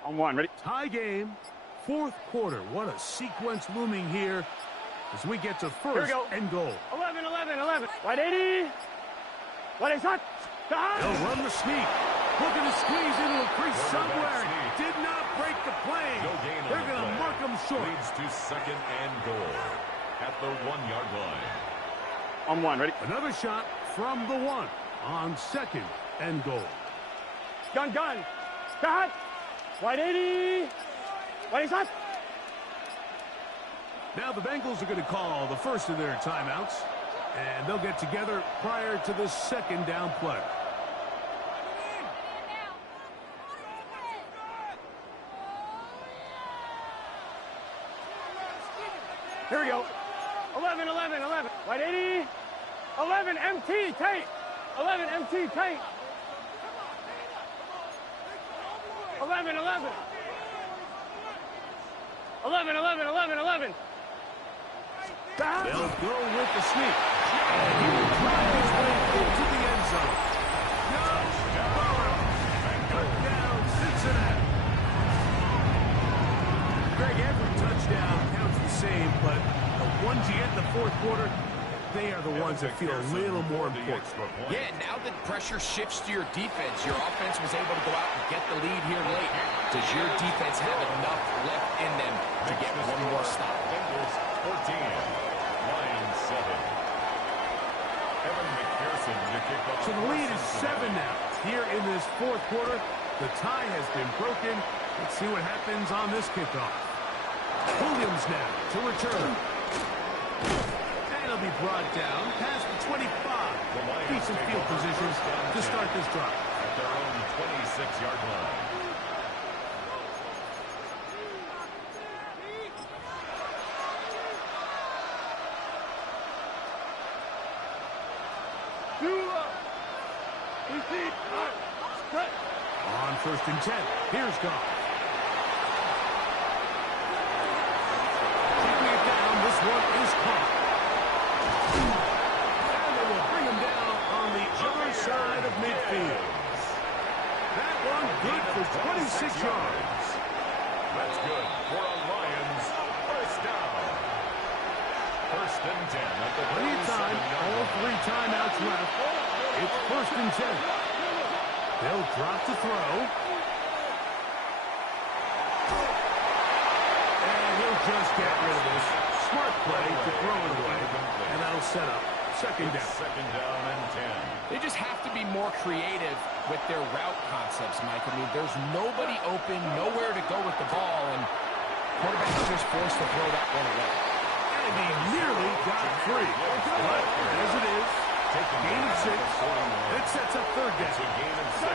On 1, ready? Tie game, 4th quarter. What a sequence looming here as we get to 1st and goal. 11. Wide 80. What is that? Stop. They'll run the sneak. Looking to squeeze into a crease somewhere. Did not break the play. They're going to mark them short. Leads to 2nd and goal at the 1-yard line. On 1, ready? Another shot from the 1 on 2nd and goal. Gun. Stop. Wide 80. What is that? Now the Bengals are going to call the first of their timeouts, and they'll get together prior to the second down play. Here we go. 11, 11, 11. White 80. 11, MT, Tate. 11, MT, Tate. 11, 11. 11, 11, 11, 11. They'll go with the sneak. And he will drive his way into the end zone. Goes Burrow. And touchdown, Cincinnati. Greg, every touchdown counts the same, but the ones you get in the fourth quarter, they are the ones that feel a little more important. Yeah, now that pressure shifts to your defense, your offense was able to go out and get the lead here late. Does your defense have enough left in them to get one more stop? Bengals 14, Lions 7. Evan McPherson to kick off. So the lead is 7 now. Here in this fourth quarter, the tie has been broken. Let's see what happens on this kickoff. Williams now to return. And he'll be brought down past the 25. Decent field position to start this drive. At their own 26-yard line. On 1st and 10, here's Goff. Keeping it down, this one is caught. And they will bring him down on the other side of midfield. That one good for 26 yards. That's good for a Lions first down. 1st and 10 at the Plenty of time, all 3 timeouts left. It's 1st and 10. They'll drop to throw. And he'll just get rid of this. Smart play to throw it away. And that'll set up 2nd down. 2nd down and 10. They just have to be more creative with their route concepts, Mike. I mean, there's nobody open, nowhere to go with the ball, and quarterbacks are just forced to throw that one away. And he nearly got free. But as it is, gain of 6. It sets up 3rd down. It's a gain of 6.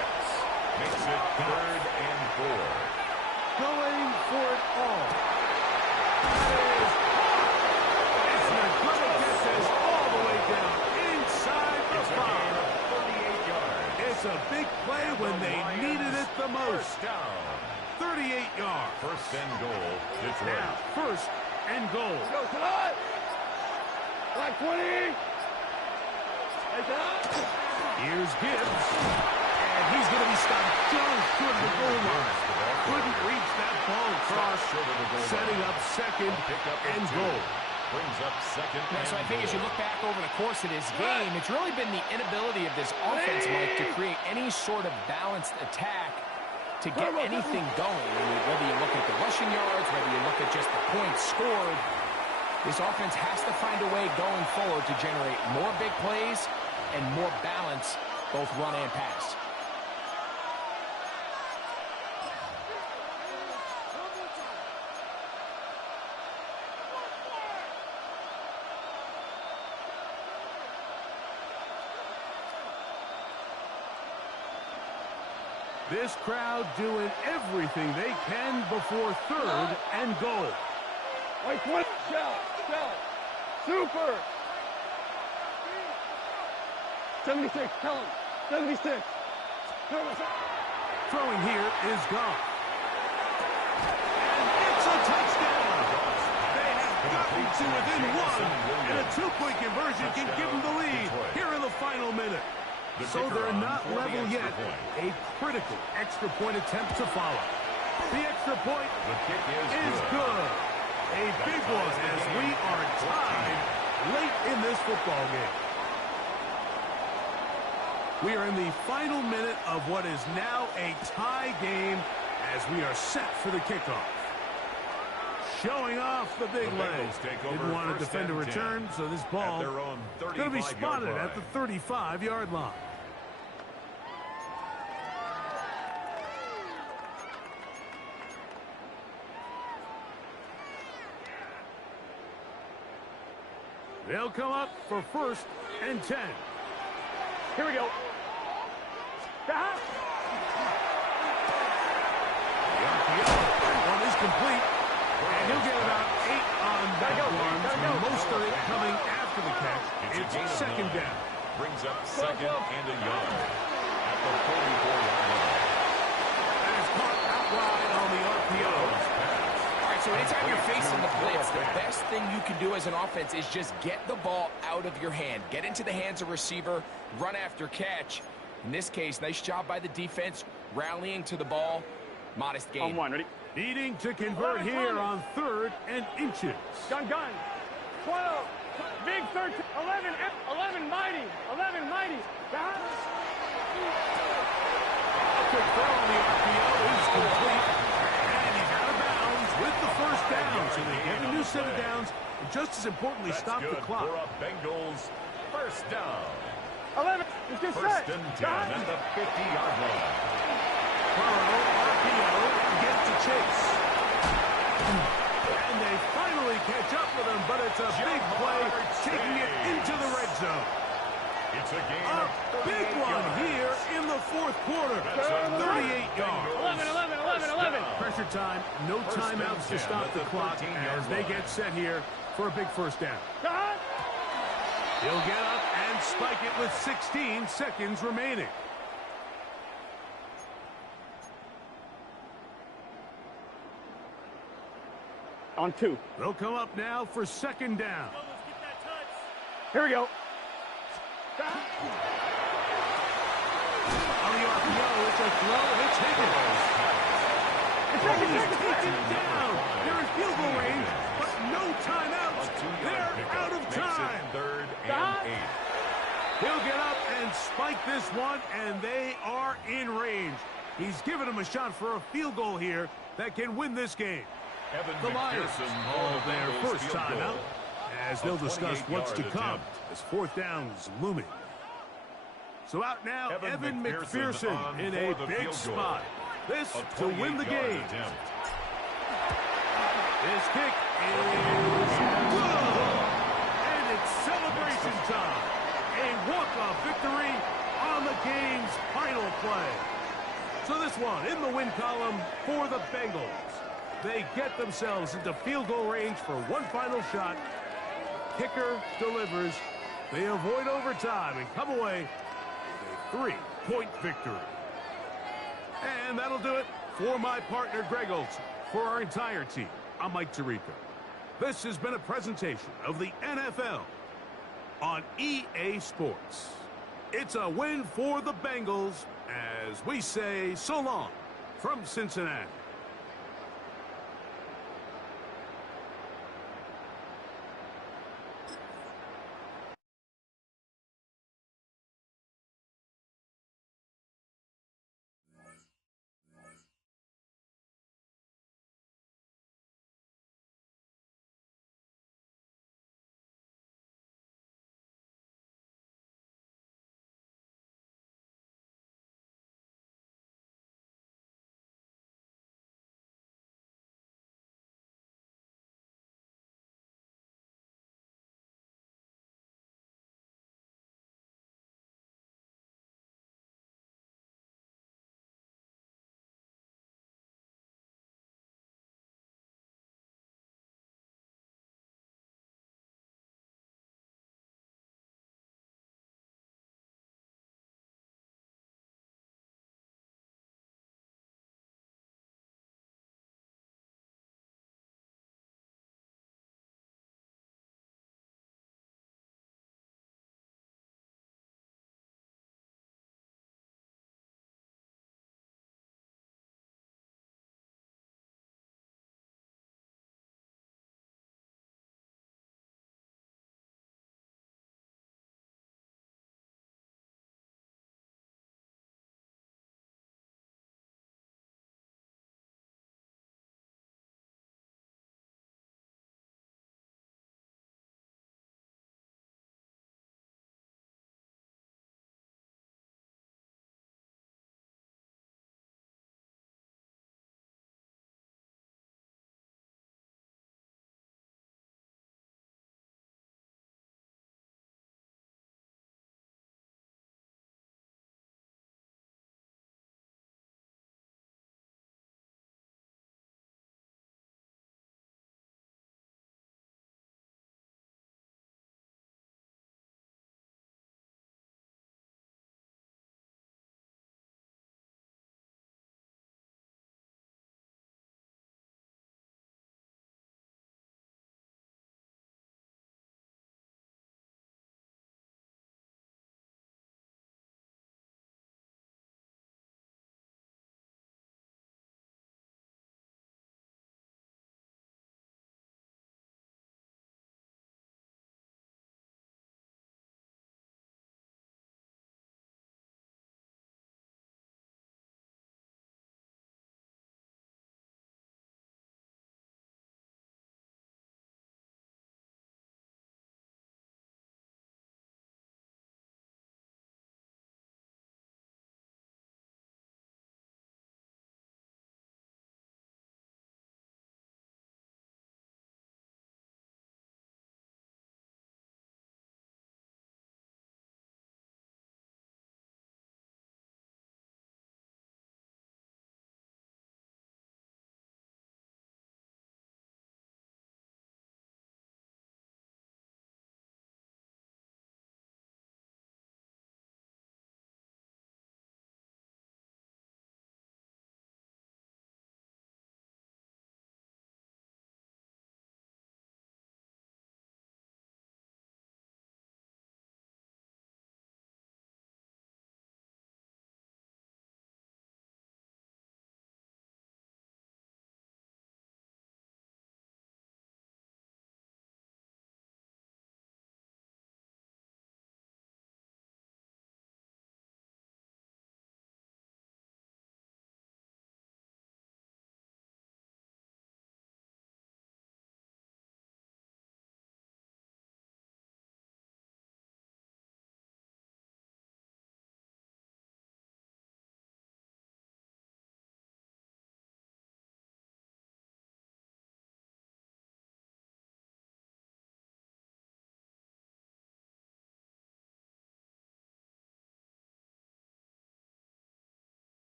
Makes it 3rd and 4. Going for it all. It's not going to get this all the way down inside the 5. 38 yards. It's a big play when they needed it the most. First down. 38 yards. 1st and goal, Detroit. Now, 1st and goal. Go, tonight. Black 20. Here's Gibbs. And he's going to be stopped just short of the goal line. Couldn't reach that ball across. Setting up 2nd and goal. Brings up 2nd Yeah, so I think as you look back over the course of this game, it's really been the inability of this offense, Mike, to create any sort of balanced attack to get anything going. I mean, whether you look at the rushing yards, whether you look at just the points scored, this offense has to find a way going forward to generate more big plays and more balance, both run and pass. This crowd doing everything they can before 3rd and goal. Like what? Shout. Super. 76, tell him. 76. Throwing here is Goff. And it's a touchdown. They have gotten to within 1. And a 2-point conversion can give them the lead here in the final minute. So they're not level yet. A critical extra point attempt to follow. The extra point is good. A big one as we are tied late in this football game. We are in the final minute of what is now a tie game as we are set for the kickoff. Showing off the big leg. Didn't want to defend a return, so this ball is going to be spotted at the 35-yard line. They'll come up for 1st and 10. Here we go. Stop. One is complete, and he'll get about 8 on that one, most of it coming after the catch. It's 2nd down. Brings up 2nd and a yard at the 44-yard line. And it's caught out wide on the RPO. All right, so anytime you're facing the blitz, the best thing you can do as an offense is just get the ball out of your hand. Get into the hands of receiver, run after catch. In this case, nice job by the defense, rallying to the ball. Modest gain. On 1, ready? Needing to convert here on 3rd and inches. Gun. 12. Big 13. 11. 11 mighty. 11 mighty. Stop. Quick throw on the RPO is complete. And he's out of bounds with the 1st down. So they get a new set of downs. And just as importantly, stop the clock. For a Bengals 1st down. 11. Let's get 1st set. and 10 at the 50-yard line. Burrow, RPO, get to Chase. And they finally catch up with him, but it's a big play, taking it into the red zone. It's a game A of big one here in the 4th quarter. 38 yards. 11. Pressure time, no timeouts to stop the clock as they get set here for a big 1st down. Stop. He'll get up and spike it with 16 seconds remaining. On 2. They'll come up now for 2nd down. Here we go. Stop. On the RPO, it's a throw. It's Higgins. He's taken down. They're in field goal range, but no timeouts. They're out of time. 3rd and 8. He'll get up and spike this one, and they are in range. He's given them a shot for a field goal here that can win this game. The Lions call their first timeout as they'll discuss what's to come as 4th down is looming. So out now, Evan McPherson in a big spot. This to win the game. This kick is good. And it's celebration time. A walk-off victory on the game's final play. So this one in the win column for the Bengals. They get themselves into field goal range for one final shot. Kicker delivers. They avoid overtime and come away with a 3-point victory. And that'll do it for my partner, Greg Olson. For our entire team, I'm Mike Tirico. This has been a presentation of the NFL on EA Sports. It's a win for the Bengals as we say so long from Cincinnati.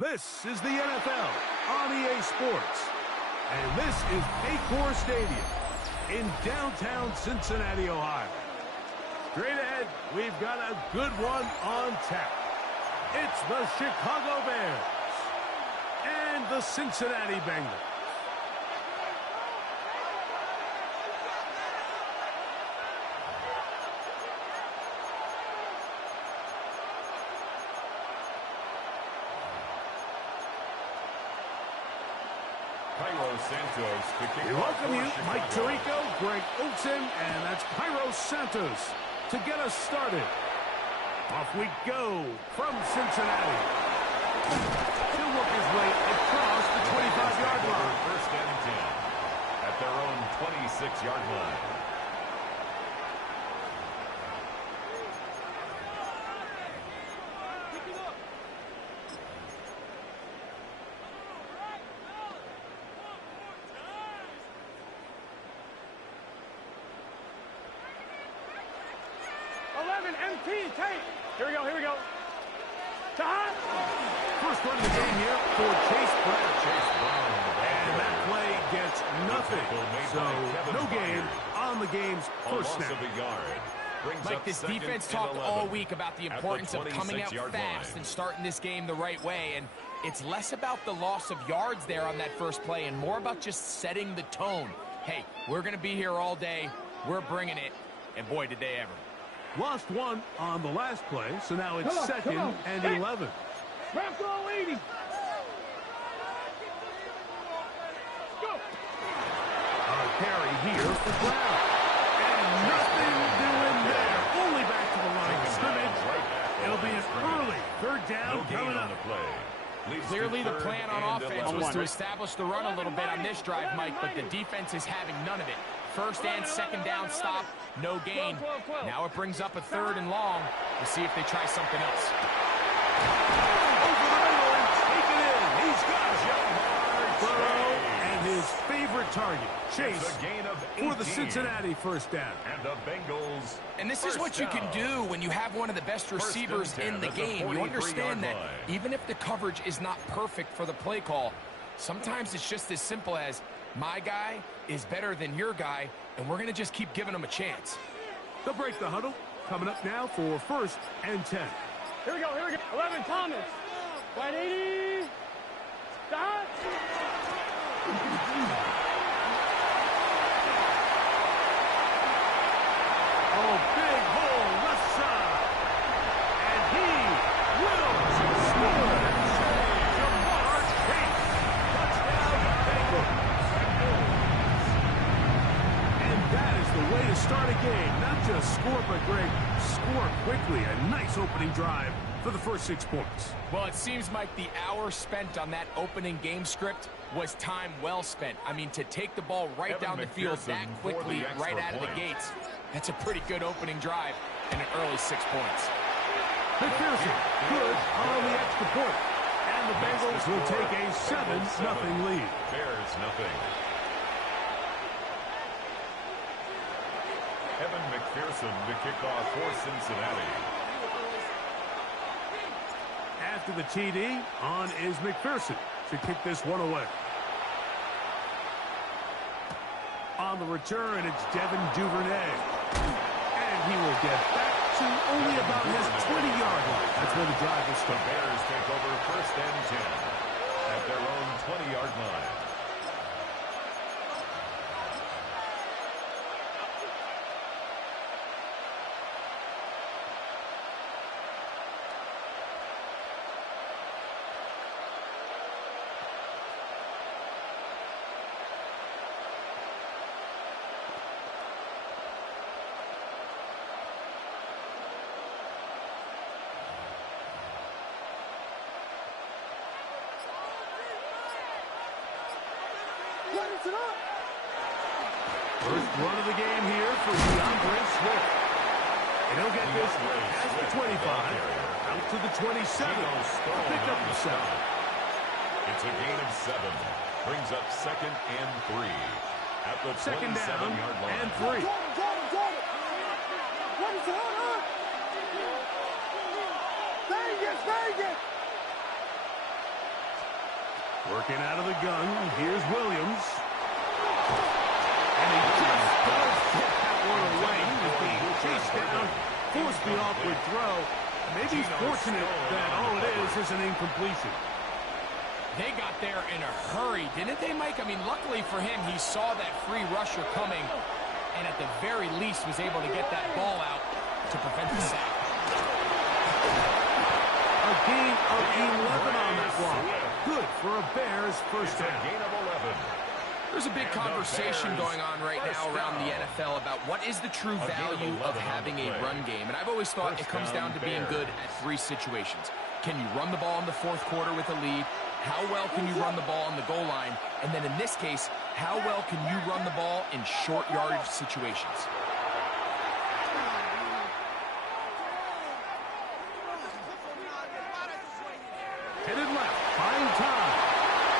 This is the NFL on EA Sports. And this is Paycor Stadium in downtown Cincinnati, Ohio. Straight ahead, we've got a good one on tap. It's the Chicago Bears and the Cincinnati Bengals. Santos to kick We welcome you, Chicago. Mike Tirico, Greg Olsen, and that's Cairo Santos to get us started. Off we go from Cincinnati. He'll work his way across the 25-yard line. First and 10 at their own 26-yard line. MT, Tate. Here we go, here we go. Time. First run of the game here for Chase Brown. And that play gets nothing. So no gain on the game's first snap. Mike, this defense talked all week about the importance of coming out fast and starting this game the right way. And it's less about the loss of yards there on that first play and more about just setting the tone. Hey, we're going to be here all day. We're bringing it. And boy, did they ever. Lost one on the last play, so now it's second and 11. Wrap all 80. Go. A carry here for Brown. And nothing doing there. Only back to the line of scrimmage. It'll be an early third down coming up. Clearly the plan on offense was to establish the run a little bit on this drive, Mike, but the defense is having none of it. First and second down stop, no gain. Now it brings up a third and long. We'll see if they try something else. Over the middle and take it in. He's got it. Burrow and his favorite target, Chase, for the Cincinnati first down. And the Bengals. And this is what you can do when you have one of the best receivers in the game. You understand that even if the coverage is not perfect for the play call, sometimes it's just as simple as my guy is better than your guy, and we're going to just keep giving him a chance. They'll break the huddle. Coming up now for first and 10. Here we go, here we go. 11, Thomas. Wide 80. Stop. Oh, big hole left side. And he will score. Jamar Chase. Touchdown, Bengals. And that is the way to start a game. Not just score, but Greg, score quickly. A nice opening drive for the first 6 points. Well, it seems like the hour spent on that opening game script was time well spent. I mean, to take the ball right down the field that quickly, right out of the gates, that's a pretty good opening drive and an early 6 points. McPherson, good on the extra point. And the Bengals will take a 7-0 lead. Bears nothing. Evan McPherson to kick off for Cincinnati. After the TD, on is McPherson to kick this one away. On the return, it's Devin Duvernay. And he will get back to only about his 20-yard line. That's where the drive will The start. Bears take over first and 10 at their own 20-yard line. First run of the game here for DeAndre Swift. And he'll get this past the 25, out to the 27. Pick up the 7. It's a gain of 7. Brings up second and 3 at the Second down 27-yard line. and 3. Working out of the gun, here's Williams. And he just does get that one away. He was being chased down, forced the awkward throw. Maybe he's fortunate that all it is an incompletion. They got there in a hurry, didn't they, Mike? I mean, luckily for him, he saw that free rusher coming, and at the very least was able to get that ball out to prevent the sack. A gain of 11 on that one. Good for a Bears first down. Gain of 11. There's a big conversation going on right now around the NFL about what is the true value of having a run game. And I've always thought it comes down to being good at three situations. Can you run the ball in the fourth quarter with a lead? How well can you run the ball on the goal line? And then in this case, how well can you run the ball in short yardage situations? Headed left, fine time.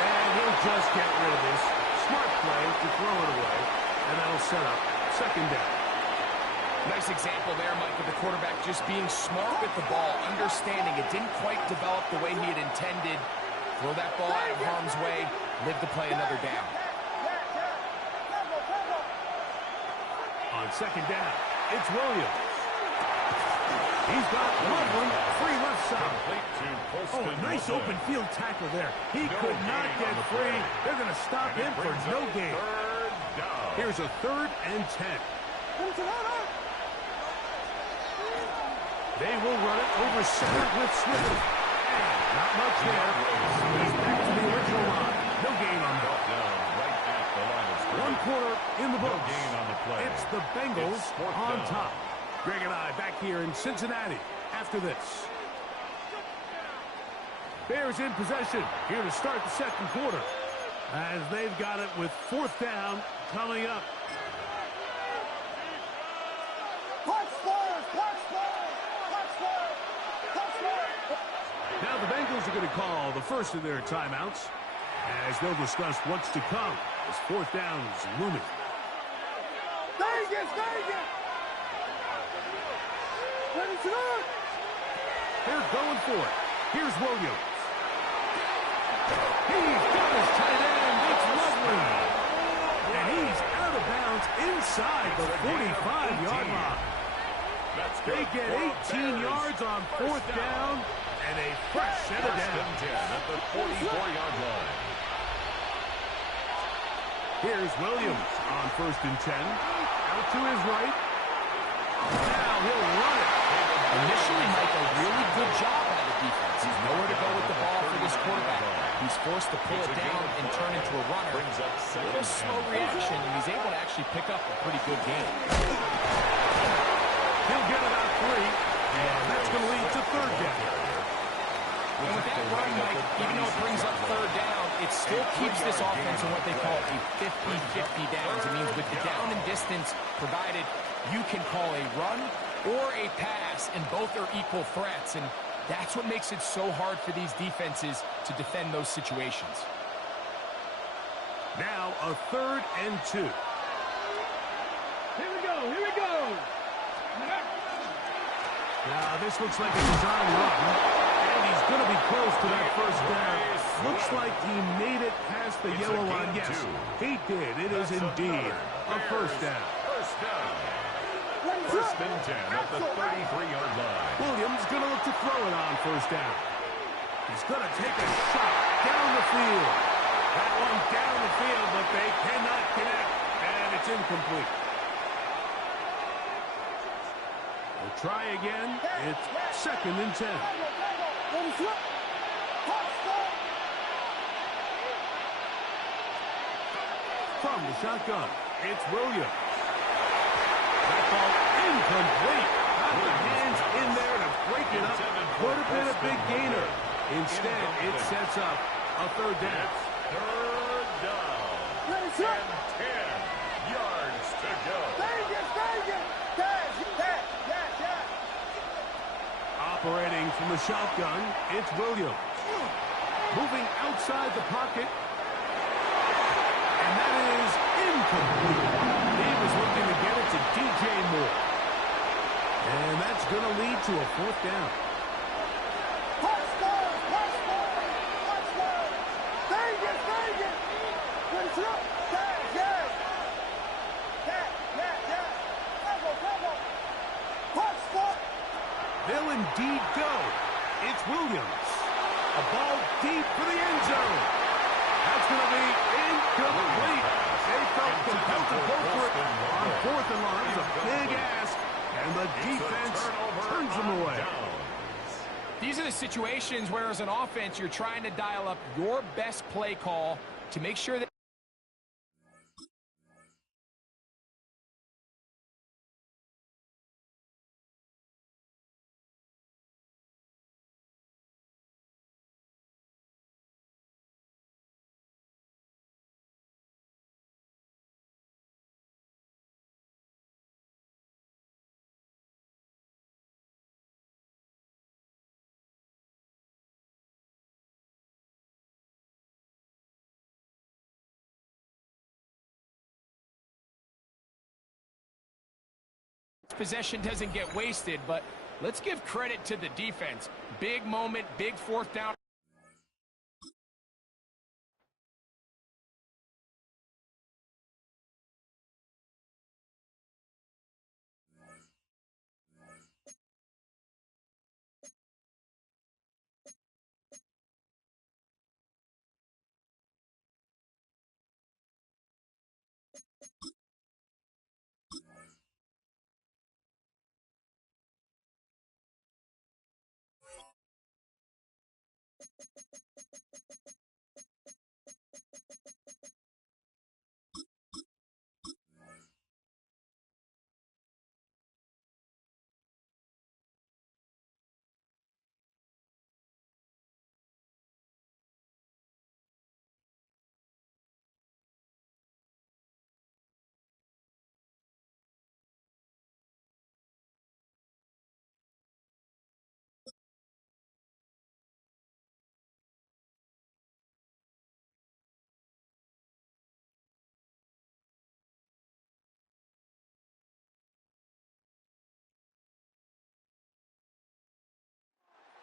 And he'll just get rid of this. Smart play to throw it away. And that'll set up second down. Nice example there, Mike, of the quarterback just being smart with the ball, understanding it didn't quite develop the way he had intended. Throw that ball out of harm's way, live to play another down. On second down, it's Williams. He's got Loveland free left side. Oh, a nice open field tackle there. He could not get free. They're going to stop him for no gain. Here's a 3rd and 10. They will run it over center with Smith. Not much there. He's back to the original line. No gain on that. One quarter in the books. It's the Bengals on top. Greg and I back here in Cincinnati after this. Bears in possession here to start the second quarter as they've got it with 4th down coming up. Now the Bengals are going to call the first of their timeouts as they'll discuss what's to come as 4th down is looming. They're going for it. Here's Williams. He's got his tight end. It's Loveland. And he's out of bounds inside the 45-yard line. They get 18 yards on 4th down and a fresh set of downs. At the 44-yard line. Here's Williams on 1st and 10. Out to his right. Now he'll run it. Initially, Mike, a really good job by the defense. He's nowhere to go with the ball for this quarterback. He's forced to pull it down and turn into a runner. A little slow reaction, and he's able to actually pick up a pretty good game. He'll get about 3, and that's going to lead to 3rd down. And with that run, Mike, even though it brings up 3rd down, it still keeps this offense in what they call a 50-50 downs. It means with the down and distance provided, you can call a run or a pass, and both are equal threats. And that's what makes it so hard for these defenses to defend those situations. Now a 3rd and 2. Here we go. Now this looks like a design run, and he's going to be close to that first down. Looks like he made it past the yellow line. Yes, he did. It is indeed a first down. First and 10 at the 33-yard line. Williams going to look to throw it on 1st down. He's going to take a shot down the field. That one down the field, but they cannot connect, and it's incomplete. We'll try again. It's 2nd and 10. From the shotgun, it's Williams. That ball incomplete. Got the hands in there to break it up. Would have been a big gainer. Instead, it sets up a 3rd down. 3rd down. And 10 yards to go. Operating from the shotgun, it's Williams. Moving outside the pocket. And that is incomplete. He was looking to get it to DJ Moore. And that's going to lead to a 4th down. They'll indeed go. It's Williams. A ball deep for the end zone. That's going to be incomplete. They felt compelled to go for it on 4th and long. It's a big ask, and the defense turns them away. These are the situations where, as an offense, you're trying to dial up your best play call to make sure that possession doesn't get wasted, but let's give credit to the defense. Big moment, big 4th down.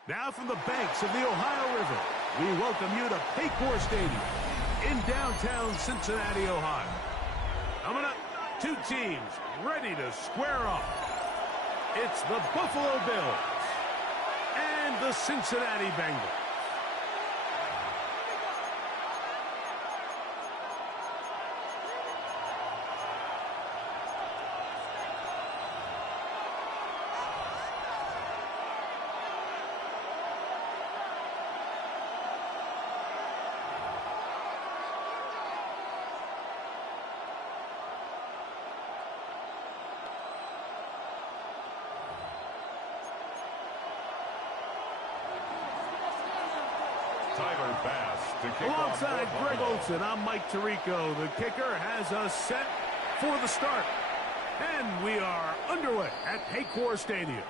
Now from the banks of the Ohio River, we welcome you to Paycor Stadium in downtown Cincinnati, Ohio. Coming up, 2 teams ready to square off. It's the Buffalo Bills and the Cincinnati Bengals. Alongside Greg Olson, I'm Mike Tirico. The kicker has us set for the start. And we are underway at Paycor Stadium.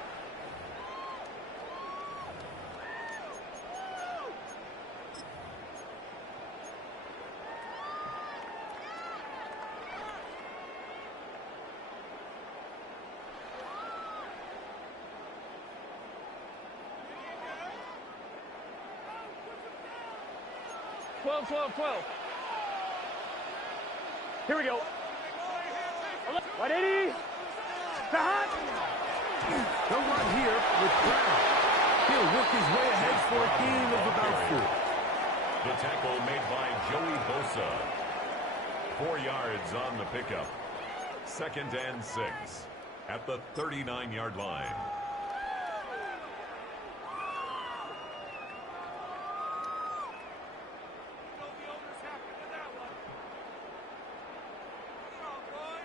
Here we go. 180. Hot. They'll run here with Brown. He'll work his way ahead for a gain of about 4. The tackle made by Joey Bosa. 4 yards on the pickup. 2nd and 6 at the 39-yard line.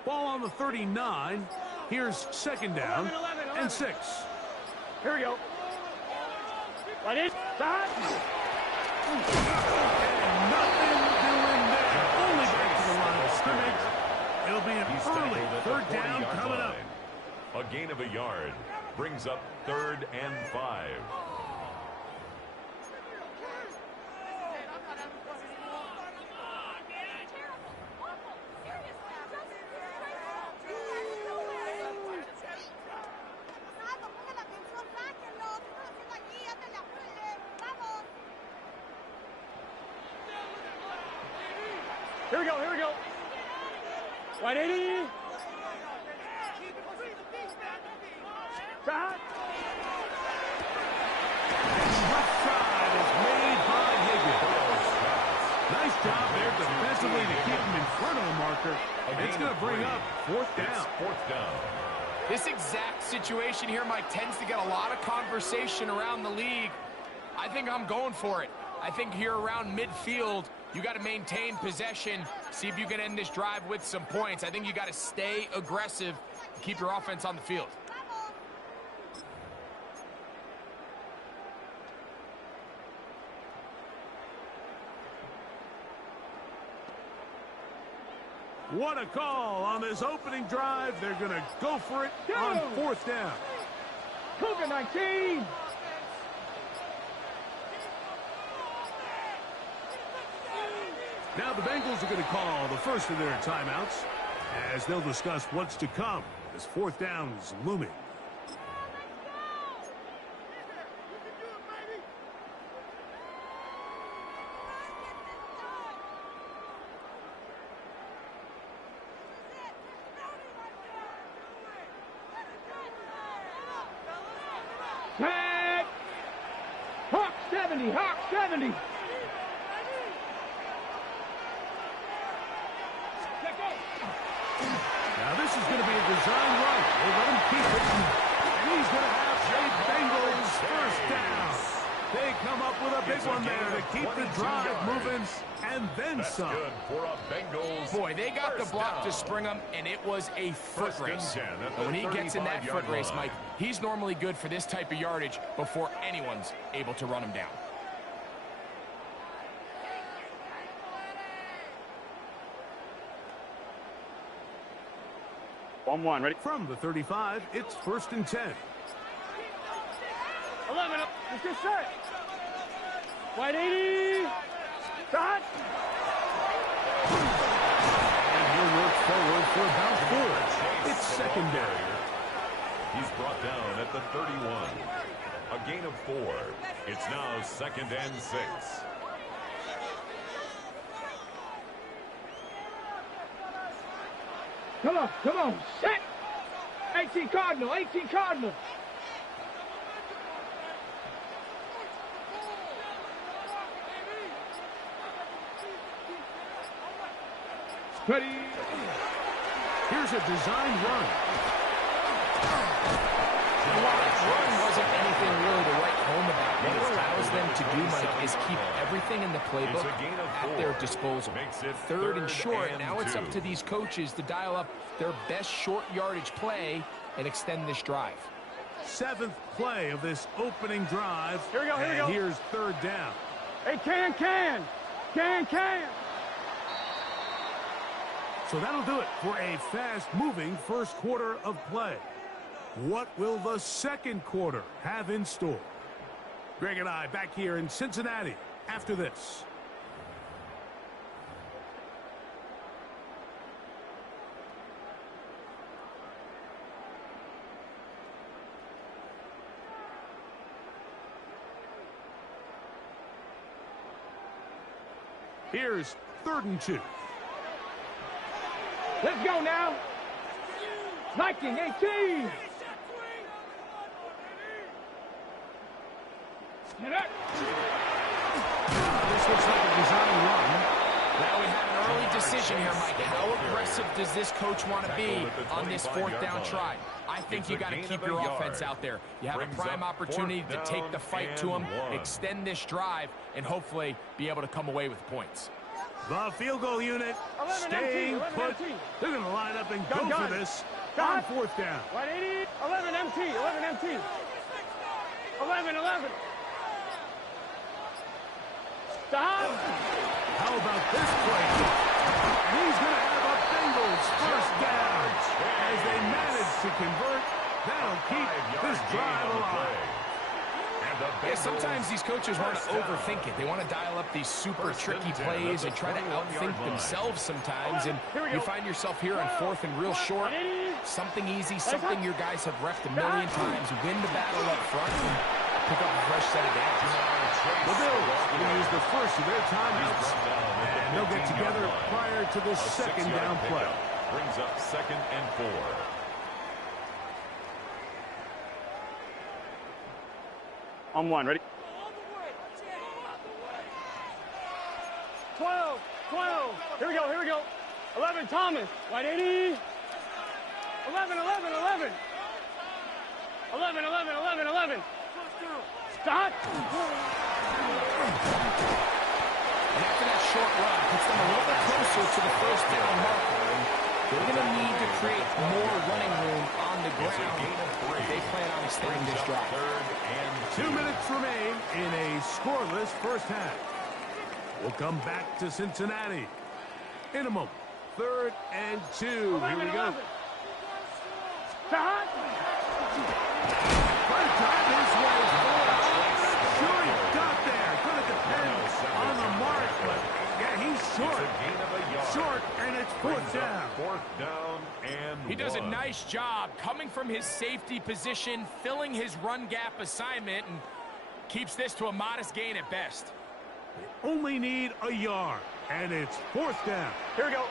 Ball on the 39. Here's 2nd down and 6. Here we go. Right in. Hot. And nothing doing there. Only back to the line of scrimmage. It'll be an early 3rd down coming up. A gain of a yard brings up 3rd and 5. Here we go, here we go. 180. Hot. marker. It's going to bring up fourth down. It's fourth down. This exact situation here, Mike, tends to get a lot of conversation around the league. I think I'm going for it. I think here around midfield, you got to maintain possession, see if you can end this drive with some points. I think you got to stay aggressive and keep your offense on the field. What a call on this opening drive. They're going to go for it on fourth down. Cougar 19. Now the Bengals are going to call the first of their timeouts as they'll discuss what's to come as fourth down is looming. Tag! Hawk 70, Hawk 70. Now this is going to be a design run. We'll let him keep it. And he's going to have the Bengals first down. They come up with a big one there to keep the drive moving and then some. Good for a Bengals. Boy, they got the block to spring him, and it was a foot race. And when he gets in that foot race, Mike, he's normally good for this type of yardage before anyone's able to run him down. One, ready? From the 35, it's 1st and 10. 11 up. Let's get set. Wide 80. Start. And he'll work forward for about 4. It's secondary. He's brought down at the 31. A gain of 4. It's now 2nd and 6. Come on, set. 18 Cardinal, 18 Cardinal. Ready. Here's a design run. And while that run wasn't anything really to write home about, what it allows them to do, Mike, is keep everything in the playbook at their disposal. Third and short, now it's up to these coaches to dial up their best short yardage play and extend this drive. 7th play of this opening drive. Here we go, here we go. And here's 3rd down. Hey, can. So that'll do it for a fast-moving first quarter of play. What will the second quarter have in store? Greg and I back here in Cincinnati after this. Here's 3rd and 2. Let's go now. 19, 18. This looks like a design run. Now we have an early decision here, Mike. How aggressive does this coach want to be on this 4th down try? I think you got to keep your offense out there. You have a prime opportunity to take the fight to them, extend this drive, and hopefully be able to come away with points. The field goal unit staying put. They're going to line up and go for this on 4th down. 180, 11 MT, 11 MT. 11. Stop. How about this play? And he's going to have a Bengals first down. As they manage to convert, that'll keep this drive alive. Yeah, sometimes these coaches want to overthink it. They want to dial up these super tricky plays and try to outthink themselves sometimes. And you find yourself here on 4th and real short. Something easy, something your guys have repped a million times. Win the battle up front and pick up a fresh set of downs. The Bills will use the first of their timeouts, and they'll get together prior to the second down play. Brings up 2nd and 4. On 1, ready? 12. Here we go. 11, Thomas. White 80. 11, 11, 11. 11, 11, 11, 11. Stop. And after that short run, puts them a little bit closer to the first down marker. They're going to need to create more running room on the ground if they plan on extending this drive. 2 minutes remain in a scoreless first half. We'll come back to Cincinnati in a moment. 3rd and 2. Here we go. Stop. Right time his way forward. Sure, he got there. Gonna depend on the mark, but yeah, he's short. Short, and it's 4th down. 4th down and He does a 1. nice job coming from his safety position, filling his run gap assignment, and keeps this to a modest gain at best. They only need a yard, and it's 4th down. Here we go.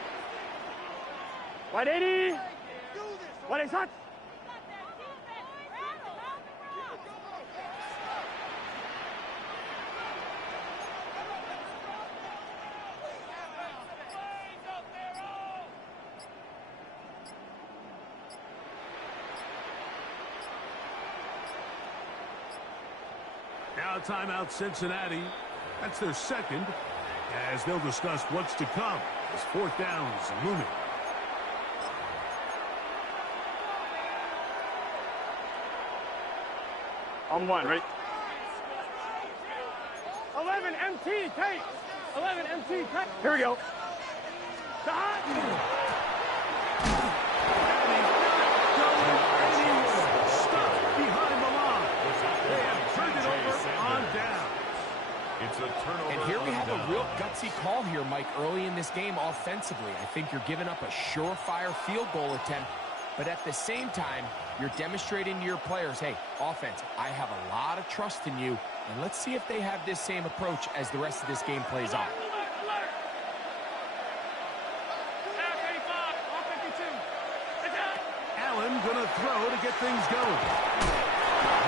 White 80. White 80. Hot. Now timeout Cincinnati. That's their second, as they'll discuss what's to come as 4th down is looming. On 1, ready? 11, MT, Tate. 11, MT, Tate. Here we go. Stop. Stuck behind the line. They have turned it over on down. It's a turnover. And here we have on a down. real gutsy call here, Mike, early in this game offensively. I think you're giving up a surefire field goal attempt, but at the same time, you're demonstrating to your players, hey, offense, I have a lot of trust in you, and let's see if they have this same approach as the rest of this game plays on. Allen gonna throw to get things going.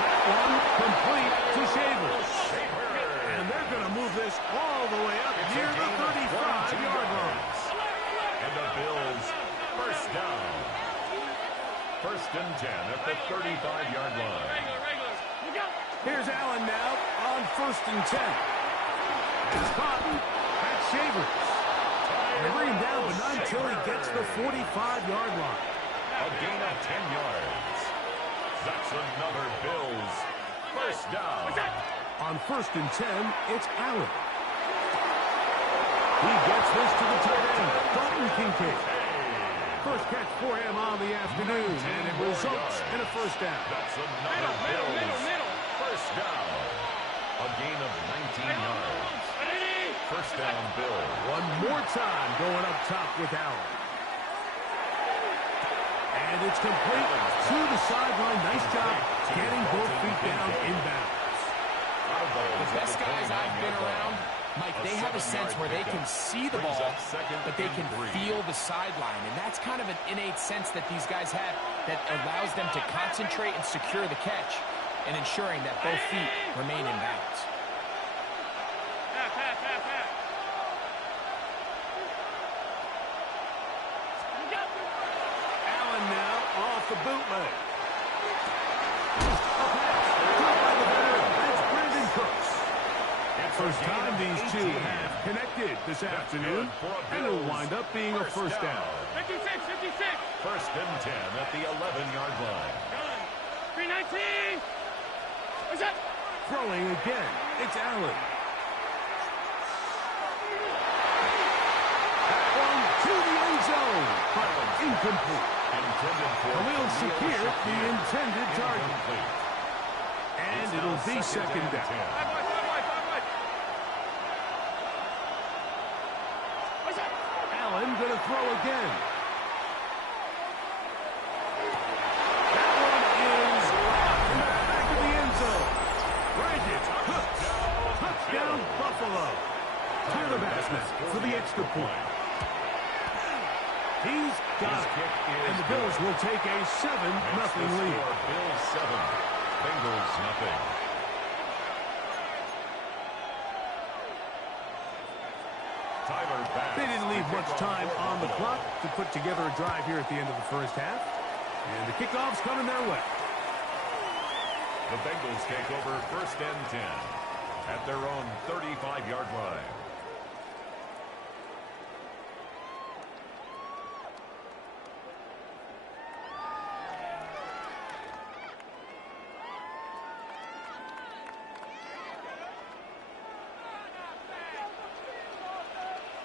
That one complete to Shavers. And they're gonna move this all the way up near the 35-yard line. And the Bills, 1st down. 1st and 10 at the 35-yard line. Here's Allen now on 1st and 10. It's Cotton. That's Shavers. They bring him down, but not until he gets the 45-yard line. A gain of 10 yards. That's another Bills 1st down. On 1st and 10, it's Allen. He gets this to the tight end, Dalton Kincaid. First catch for him on the afternoon, and it results in a 1st down. That's another Bills 1st down. A gain of 19 yards. 1st down Bills. One more time going up top with Allen. And it's complete to the sideline. Nice job getting both feet down inbounds. The best guys I've been around, Mike, they have a sense where they can see the ball, but they can feel the sideline. And that's kind of an innate sense that these guys have that allows them to concentrate and secure the catch and ensuring that both feet remain in bounds. Allen now off the bootleg. First time these two have connected this afternoon, and it'll wind up being a 1st down. 56, 56. 1st and 10 at the 11-yard line. 319. What's that? Throwing again, it's Allen. That one to the end zone, but incomplete. Intended for Khalil Shakir, the intended target. Incomplete. And it'll be 2nd down. Allen gonna throw again. That one is in the back of the end zone. Ragged, Cooks, touchdown Buffalo. Tyler Bassman for the extra point. He's got it, and the Bills will take a 7-0 lead. Bills 7, Bengals nothing. They didn't leave much time on on the clock to put together a drive here at the end of the first half. And the kickoff's coming their way. The Bengals take over 1st and 10 at their own 35-yard line.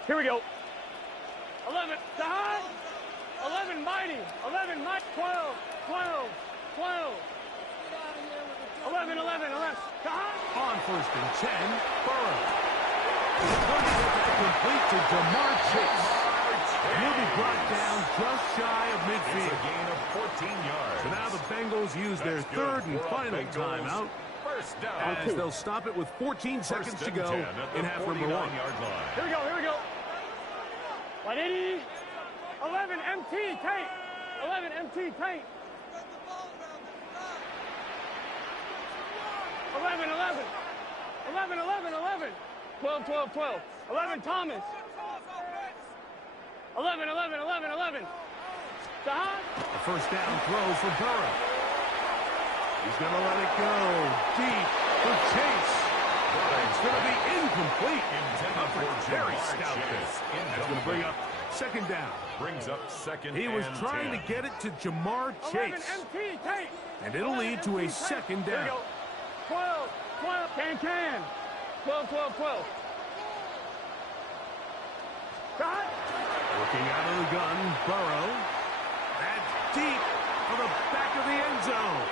Here we go. 11, Sahad. 11, mighty. 11, mighty. 12, 12, 12. 11, 11, 11. Sahad. On 1st and 10, Burrow. Complete to Jamar Chase. He'll be brought down just shy of midfield. It's a gain of 14 yards. So now the Bengals use their third and final timeout. First down. As they'll stop it with 14 seconds to go in half number 1. Here we go, here we go. 180. 11, MT, tank. 11, MT, tank. 11, 11. 11, 11, 11. 12, 12, 12. 11, Thomas. 11, 11, 11, 11. Sahad. A first down throw for Burrow. He's going to let it go deep for Chase. It's going to be incomplete. Very stout pass. That's going to bring up 2nd down. Brings up 2nd. He was trying to get it to Jamar Chase. 11, MT, tank. And it'll lead to a 2nd down. 12, 12, can. 12, 12, 12. Sahad. Looking out of the gun, Burrow. That's deep for the back of the end zone.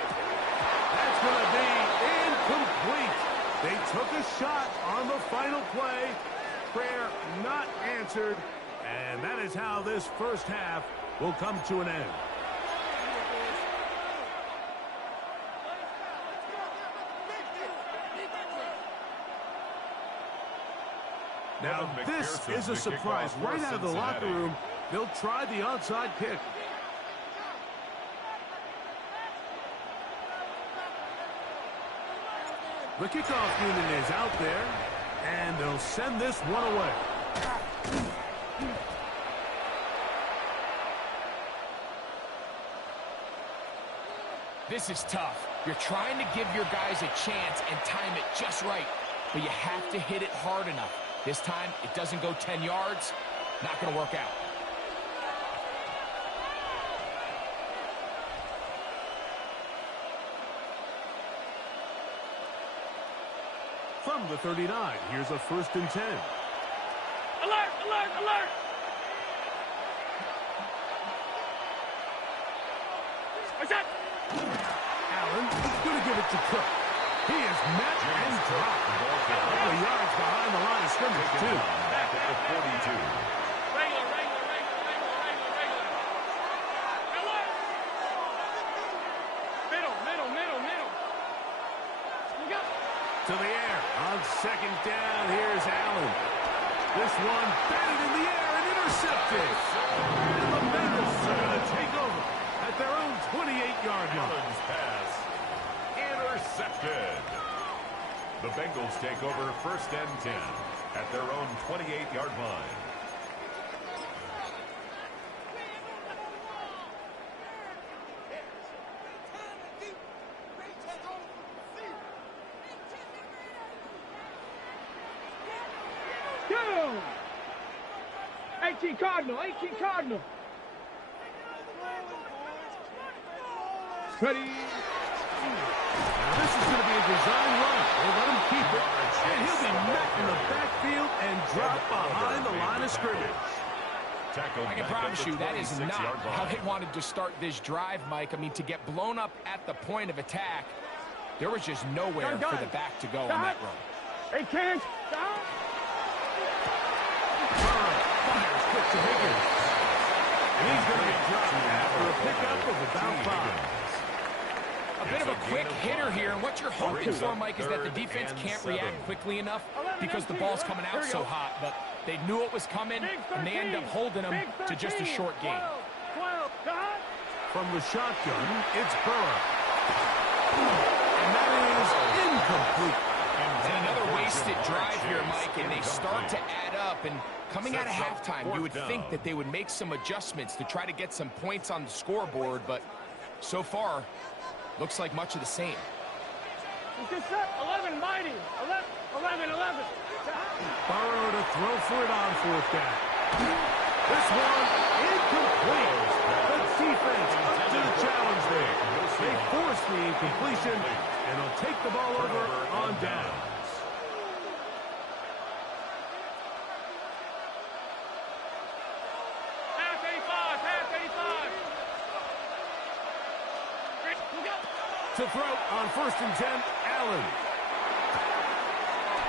That's going to be incomplete. They took a shot on the final play. Prayer not answered. And that is how this first half will come to an end. Now, this is a surprise. Right out of the locker room, they'll try the onside kick. The kickoff unit is out there, and they'll send this one away. This is tough. You're trying to give your guys a chance and time it just right, but you have to hit it hard enough. This time, it doesn't go 10 yards. Not going to work out. From the 39, here's a 1st and 10. Alert, alert, alert. What's that? Allen is going to give it to Cook. He is met and dropped. A couple of yards behind the line of scrimmage, too. Back at the 42. Regular. Alert. Middle. You got To the air. On 2nd down, here's Allen. This one batted in the air and intercepted. And the Bengals are going to take over at their own 28-yard line. Allen's pass intercepted. The Bengals take over 1st and 10 at their own 28-yard line. Go! 18 Cardinal. Ready. Now this is going to be a design run. They'll let him keep it, and he'll be met in the backfield and dropped behind the line of scrimmage. I can promise you that is not how they wanted to start this drive, Mike. I mean, to get blown up at the point of attack, there was just nowhere for the back to go on that run. They can't stop. Fires quick to Higgins. And he's going to be dropped after a pickup of about 5. A bit of a quick hitter here, and what you're hoping for, Mike, is that the defense can't react quickly enough because the ball's coming out so hot, but they knew it was coming, and they end up holding them to just a short gain. From the shotgun, it's Burrow. And that is incomplete. And another consistent drive here, Mike, and they start to add up. And coming out of halftime, you would think that they would make some adjustments to try to get some points on the scoreboard, but so far, looks like much of the same. Good set. 11, mighty. 11. Burrow to throw for it on fourth down. This one incomplete. The defense up to the challenge there. They force the incompletion, and they'll take the ball over on downs. Half 85. To throw on 1st and 10, Allen.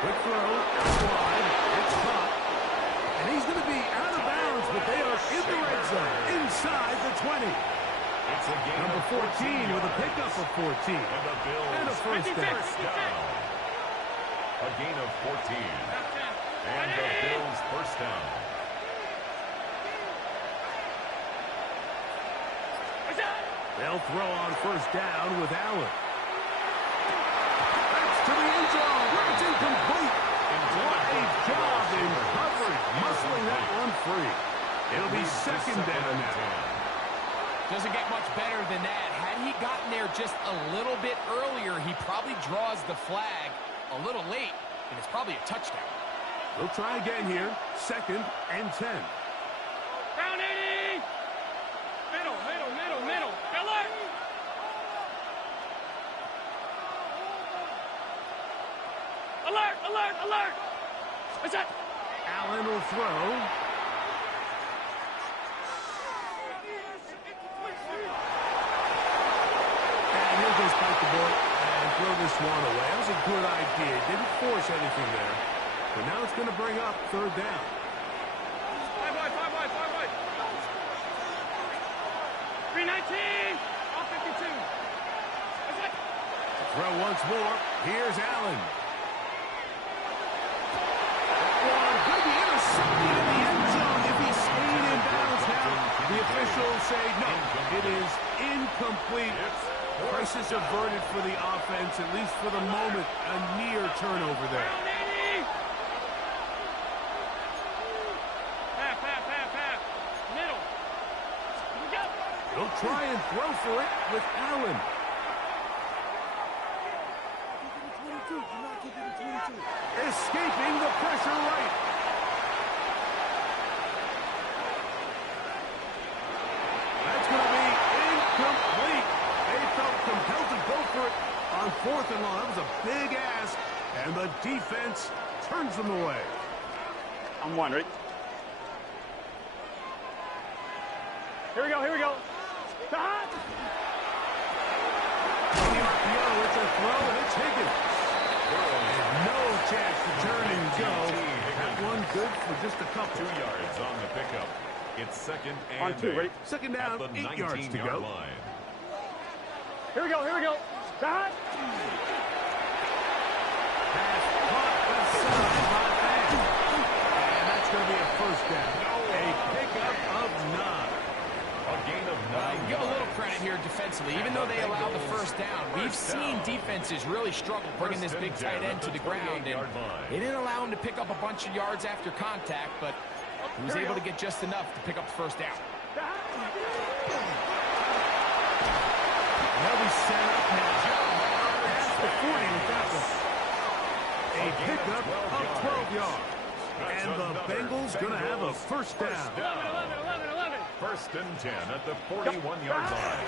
Quick throw, out wide, it's caught. And he's going to be out of bounds, but they are in the red zone, inside the 20. It's a gain Number 14 with a pickup of 14. And a first down. A gain of 14. And the Bills first down. They'll throw on 1st down with Allen. That's to the end zone. It's incomplete. What a job in coverage, muscling that one free. It'll be 2nd down now. Doesn't get much better than that. Had he gotten there just a little bit earlier, he probably draws the flag a little late, and it's probably a touchdown. We'll try again here. 2nd and 10. Down 80. Middle. Alert. What's that? Allen will throw. And he'll just bite the ball and throw this one away. That was a good idea. Didn't force anything there. But now it's going to bring up 3rd down. 5 wide. 319. Off 52. What's that? Throw once more. Here's Allen. Going to be intercepted in the end zone if he stayed in bounds now. The officials say no. It is incomplete. Crisis averted for the offense, at least for the moment. A near turnover there. Half. Middle. He'll try and throw for it with Allen. Escaping the pressure right. That's going to be incomplete. They felt compelled to go for it on 4th and long. That was a big ask, and the defense turns them away. I'm wondering. Here we go. Stop! On the RPO, it's a throw, and it's Higgins. And no chance to turn and go. That one good for just a couple. 2 yards on the pickup. It's 2nd and On 2, ready? 2nd down, at the 8 yards to 19-yard go. line. Here we go. Stop! Pass caught inside by Van. And that's going to be a first down. A pickup of 9. A gain of 9 Give a little yards. credit here defensively. Even though they allowed the first down, we've seen defenses really struggle bringing this big tight end to the ground. And they didn't allow him to pick up a bunch of yards after contact, but he was able to get just enough to pick up the first down. They'll be set up now. Past the 40 with that one. A pickup of 12 yards. And the Bengals going to have a first down. 11. 1st and 10 at the 41-yard line.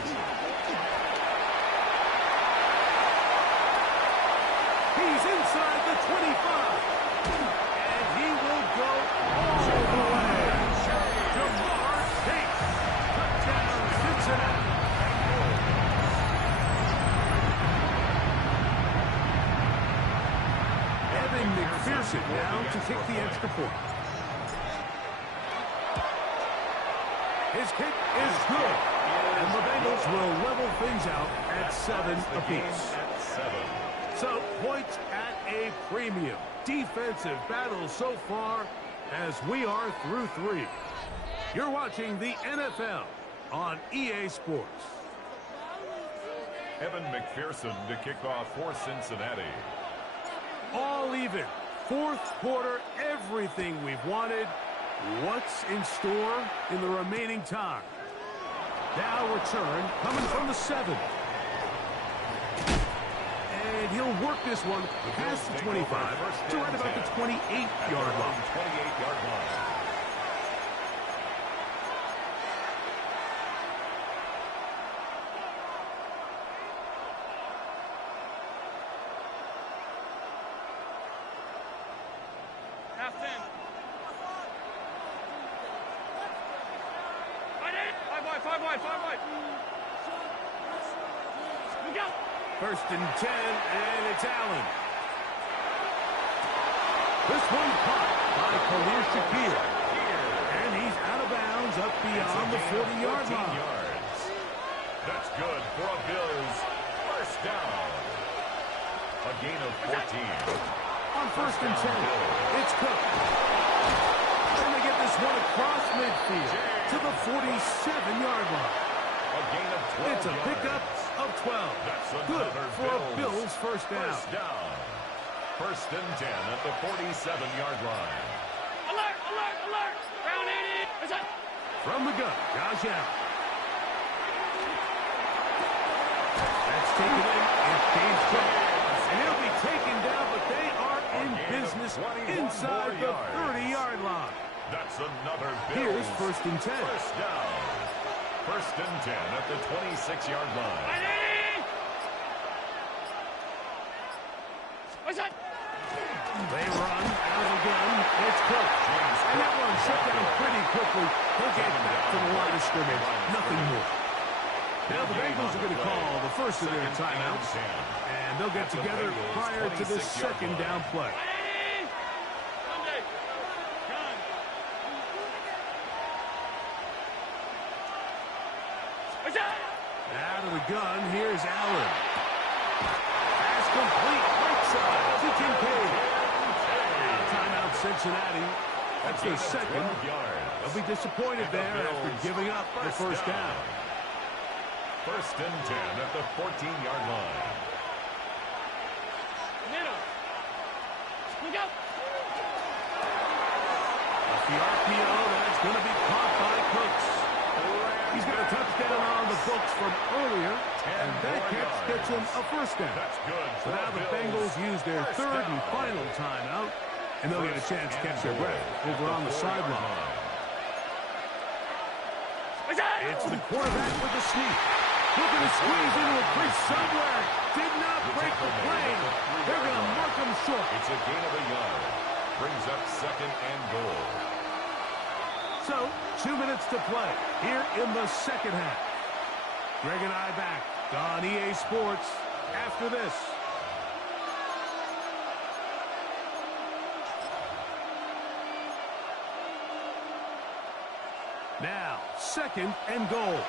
He's inside the 25. And he will go all the way. Jamar Chase. Touchdown, Cincinnati. Evan McPherson now to kick the extra point. His kick is good. And the Bengals will level things out at 7 apiece. So, points at a premium. Defensive battle so far as we are through 3. You're watching the NFL on EA Sports. Evan McPherson to kick off for Cincinnati. All even. Fourth quarter, everything we've wanted. What's in store in the remaining time? Now return coming from the 7. And he'll work this one past the 25 to right about the 28-yard line. 28-yard line. Half 10. 5 wide. Look out. First and 10, and it's Allen. This one caught by Khalil Shakir. And he's out of bounds up beyond the 40-yard line. Yards. That's good for a Bills first down. A gain of 14. On first and 10, it's Cook. And they get this one across midfield to the 47-yard line. A gain of 12 It's a pickup of 12. Good for a Bills first down. First and 10 at the 47-yard line. Alert. Round 80. What's up? From the gun, Josh Allen. That's taken in. It's James Cook. And he'll be taken down, but they are in business inside the 30-yard line. That's another Bills. Here's first and 10. First down. First and 10 at the 26-yard line. What's up? They run out of the gun. It's Cook. And that one shut down pretty quickly. He'll get back to the line of scrimmage. Nothing more. Now the Bengals are going to call the first of their timeouts. And they'll get together prior to the second down play. Out of the gun, here's Allen. Pass complete, right side to Kincaid. Timeout Cincinnati. That's their second. They'll be disappointed there after giving up the first down. First and 10 at the 14-yard line. Middle. Look out. The RPO, that's going to be caught by Cooks. He's got a touchdown on the books from earlier, and that catch gets him a first down. That's good. So now the Bengals use their third and final timeout, and they'll get a chance to catch their breath over on the sideline. It's the quarterback with the sneak. Looking to squeeze into a crease somewhere. Did not break the plane. They're going to mark him short. It's a gain of a yard. Brings up second and goal. So, 2 minutes to play here in the second half. Greg and I back on EA Sports after this. Now, second and goal.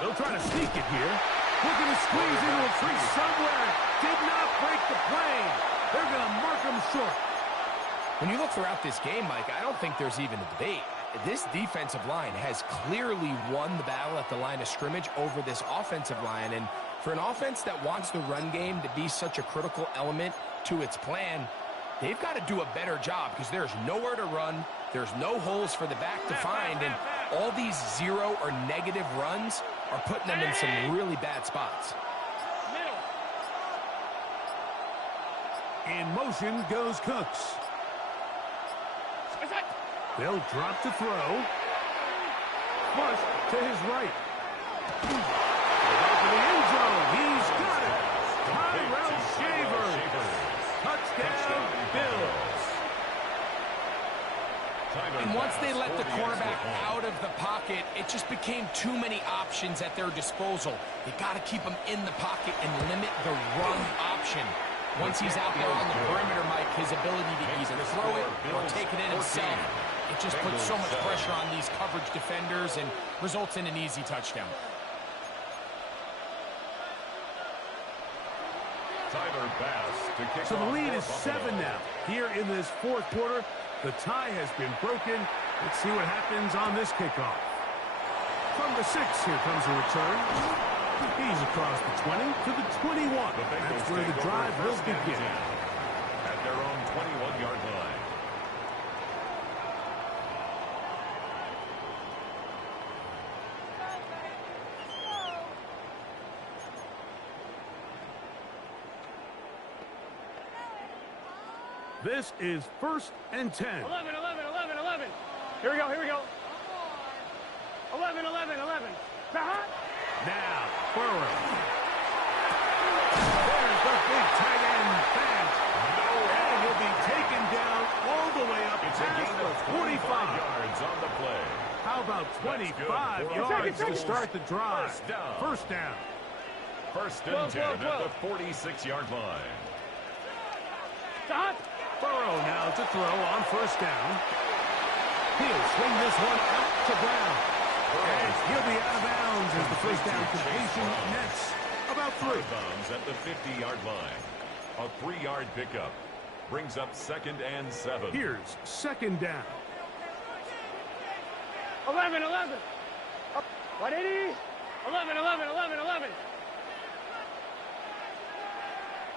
They'll try to sneak it here. Looking to squeeze into a crease somewhere. Did not break the plane. They're going to mark him short. When you look throughout this game, Mike, I don't think there's even a debate. This defensive line has clearly won the battle at the line of scrimmage over this offensive line. And for an offense that wants the run game to be such a critical element to its plan, they've got to do a better job because there's nowhere to run. There's no holes for the back to find. And all these zero or negative runs are putting them in some really bad spots. In motion goes Cooks. They'll drop to throw. Flush to his right. To the end zone. He's got it. Tyrell Shavers. Touchdown, Bills. And once they let the quarterback out of the pocket, it just became too many options at their disposal. They got to keep him in the pocket and limit the run option. Once he's out there on the perimeter, Mike, his ability to either throw it or take it in himself, it just puts so much pressure on these coverage defenders and results in an easy touchdown. So the lead is 7 now. Here in this fourth quarter, the tie has been broken. Let's see what happens on this kickoff. From the 6, here comes a return. He's across the 20 to the 21. That's where the drive will begin. At their own 21-yard line. This is 1st and 10. 11, 11, 11, 11. Here we go, here we go. 11, 11, 11. Now, Burrow. There's the big tight end pass. And he'll be taken down all the way up It's a gain of 45 yards on the play. How about 25 yards to start the drive? First down. First and 10 at the 46-yard line. Stop. Burrow now to throw on first down. He'll swing this one out to Brown. And he'll be out of bounds as the first down completion nets about 3. Bounds at the 50-yard line. A 3-yard pickup brings up 2nd and 7. Here's 2nd down. 11, 11. 180. 11, 11, 11, 11.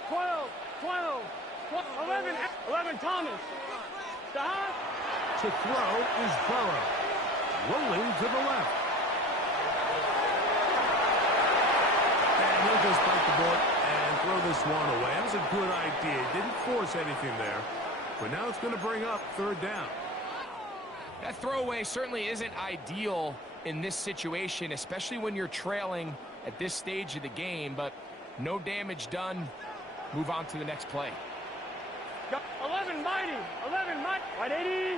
12, 12. 11, 11, Thomas. Stop. To throw is Burrow. Rolling to the left. And he'll just bite the bullet and throw this one away. That was a good idea. Didn't force anything there. But now it's going to bring up 3rd down. That throwaway certainly isn't ideal in this situation, especially when you're trailing at this stage of the game. But no damage done. Move on to the next play. 11, mighty. 11, mighty. 180.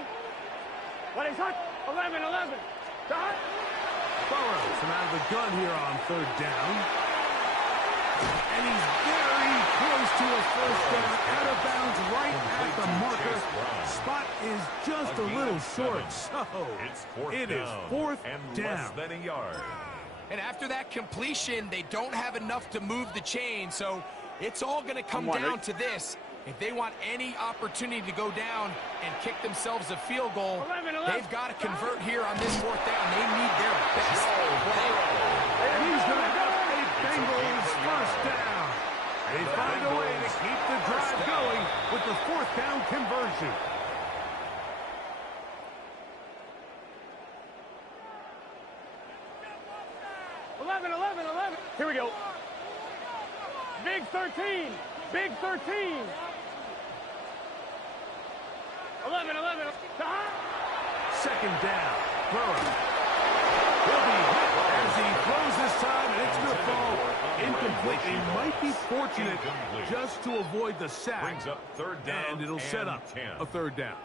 What is that? 11, 11. Stop. Burrows from out of the gun here on 3rd down. And he's very close to a first down. Out of bounds right at the marker. Spot is just a little short. So it is 4th down. Less than a yard. And after that completion, they don't have enough to move the chain. So it's all going to come down to this. If they want any opportunity to go down and kick themselves a field goal, they've got to convert here on this 4th down. They need their best play. And he's going to have a Bengals first down. They find a way to keep the drive going with the 4th down conversion. Here we go. Big 13. Big 13. 11, 11. 2nd down. Burrow. He'll be hit as he throws this time, and it's going to fall incomplete. He might be fortunate just to avoid the sack. Brings up 3rd down, and it'll set up 10. a 3rd down.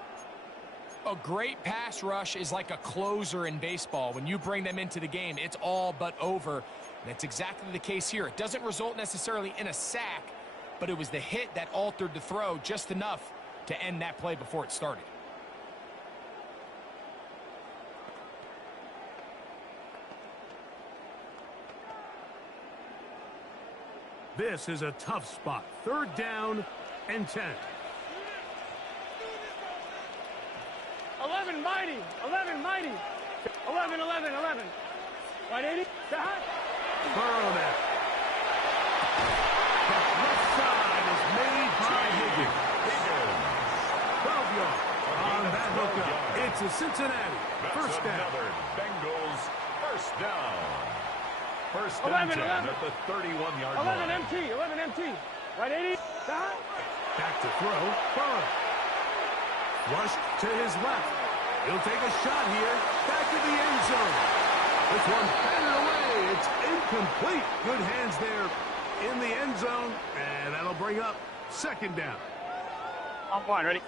A great pass rush is like a closer in baseball. When you bring them into the game, it's all but over. And that's exactly the case here. It doesn't result necessarily in a sack, but it was the hit that altered the throw just enough to end that play before it started. This is a tough spot. 3rd down and 10. 11, mighty. 11, mighty. 11, 11, 11. 180. Burrow now. That left side is made by Higgins. 12 yards on that hookup. It's a Cincinnati first down. Another Bengals first down. First 11, and 10 11. at the 31-yard 11 line. MT. 11 MT. 180. Back to throw. Burrow. Rushed to his left. He'll take a shot here. Back to the end zone. This one batted away. It's incomplete. Good hands there in the end zone. And that'll bring up 2nd down. I'm fine. Ready?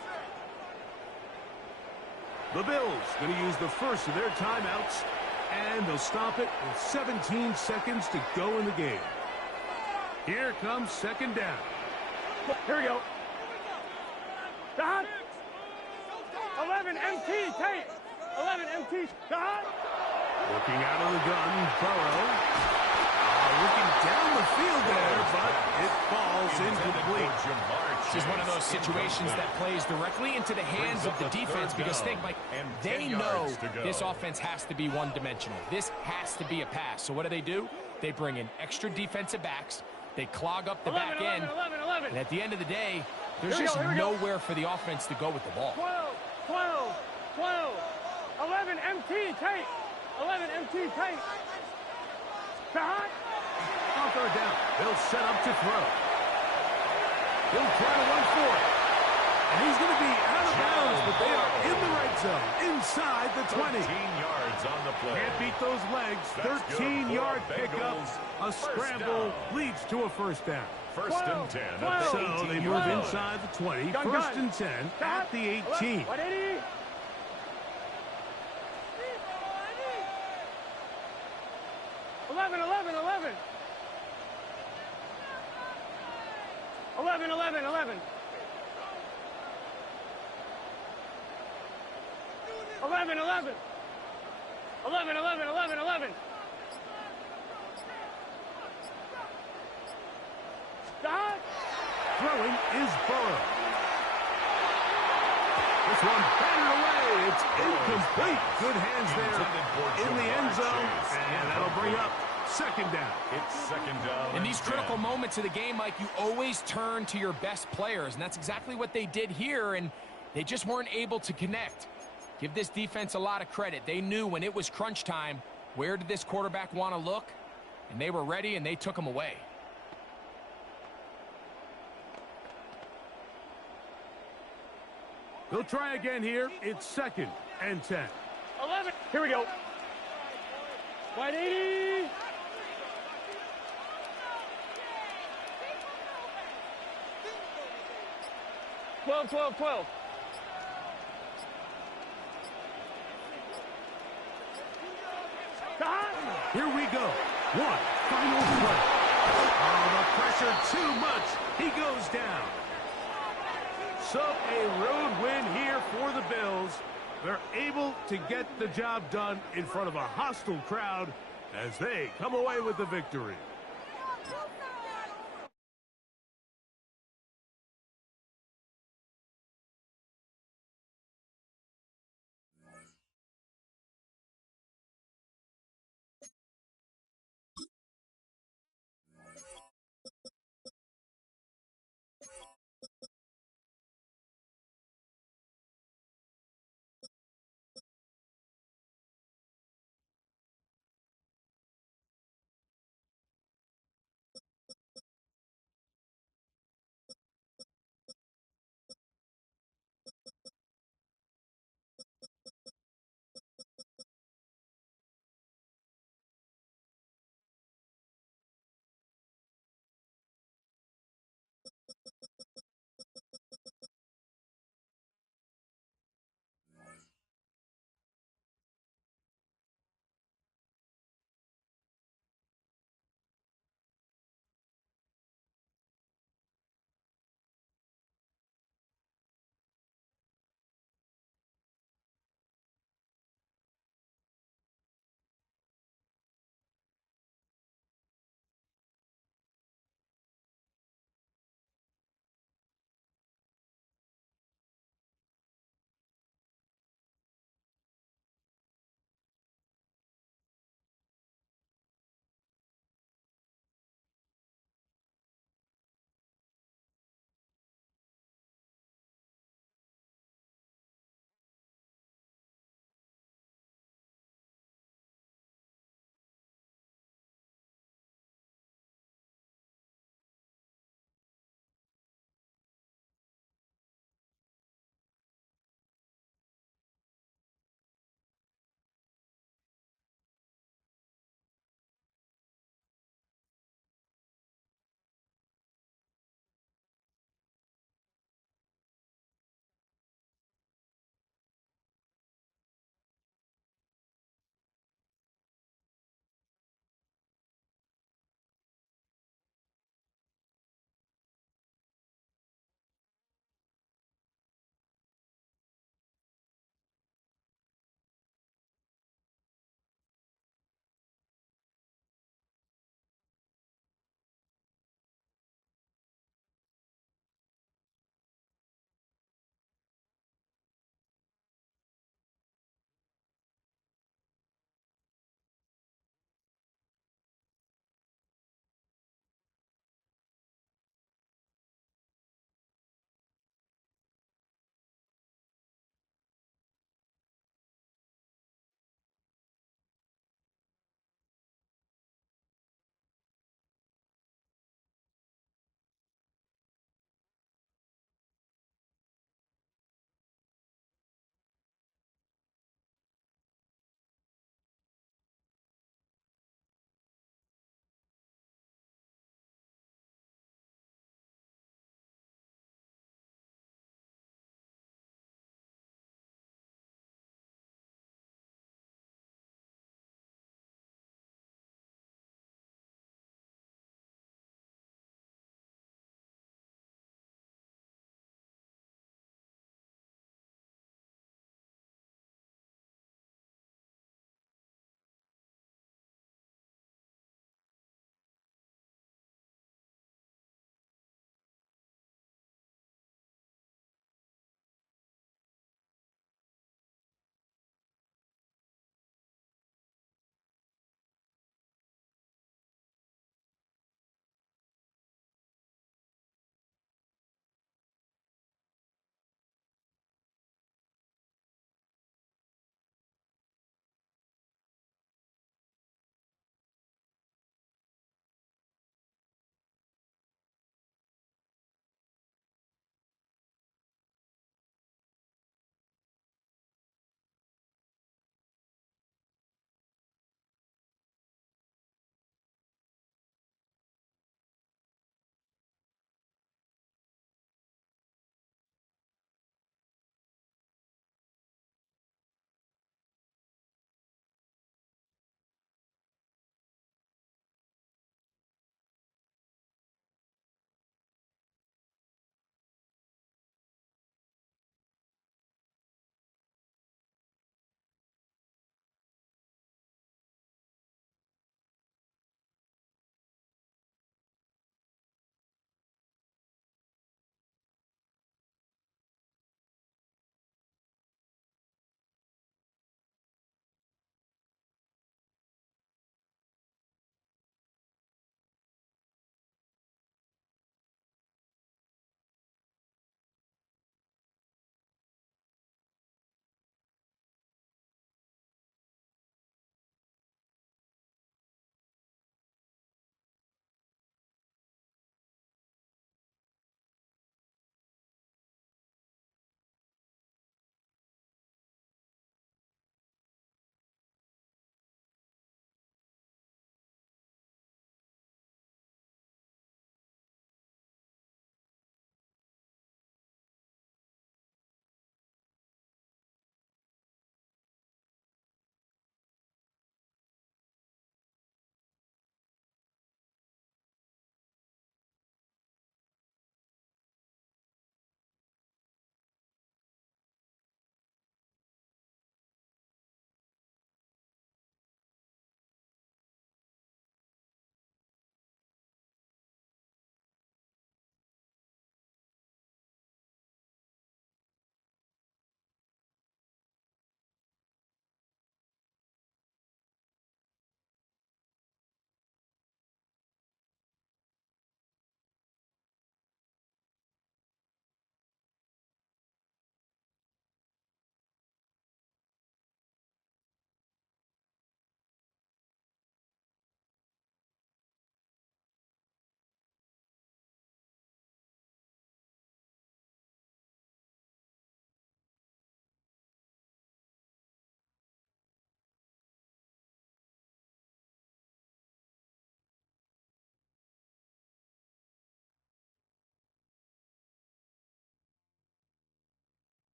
The Bills going to use the first of their timeouts. And they'll stop it with 17 seconds to go in the game. Here comes 2nd down. Here we go. Stop. 11 MT. Take. 11 MT. Stop. Looking out of the gun, Burrow. Looking down the field there, but it falls Pass incomplete. This is one of those situations that plays directly into the hands of the defense because think, Mike, they know this offense has to be one-dimensional. This has to be a pass. So what do? They bring in extra defensive backs. They clog up the back end. 11. And at the end of the day, there's just nowhere for the offense to go with the ball. 12. 11 MT tight. 11 MT tight. Behind. On third down, they'll set up to throw. He'll try to run for it. And he's going to be out of bounds, but they are in the right zone, inside the 20. 13 yards on the play. Can't beat those legs. 13-yard pickup. A scramble leads to a first down. First and 10 at the So 18 they move inside the 20. First and 10 at the 18. 180. Eleven. 11. Stop. Throwing is Burrow. This one batted away. It's incomplete. Good hands there in the end zone. And that'll bring up second down. It's second down. In these critical moments of the game, Mike, you always turn to your best players, and that's exactly what they did here, and they just weren't able to connect. Give this defense a lot of credit. They knew when it was crunch time, where did this quarterback want to look? And they were ready, and they took him away. They'll try again here. It's second and 10. 11. Here we go. 180. Twelve. Here we go. One final play. Oh, the pressure too much. He goes down. So a road win here for the Bills. They're able to get the job done in front of a hostile crowd as they come away with the victory.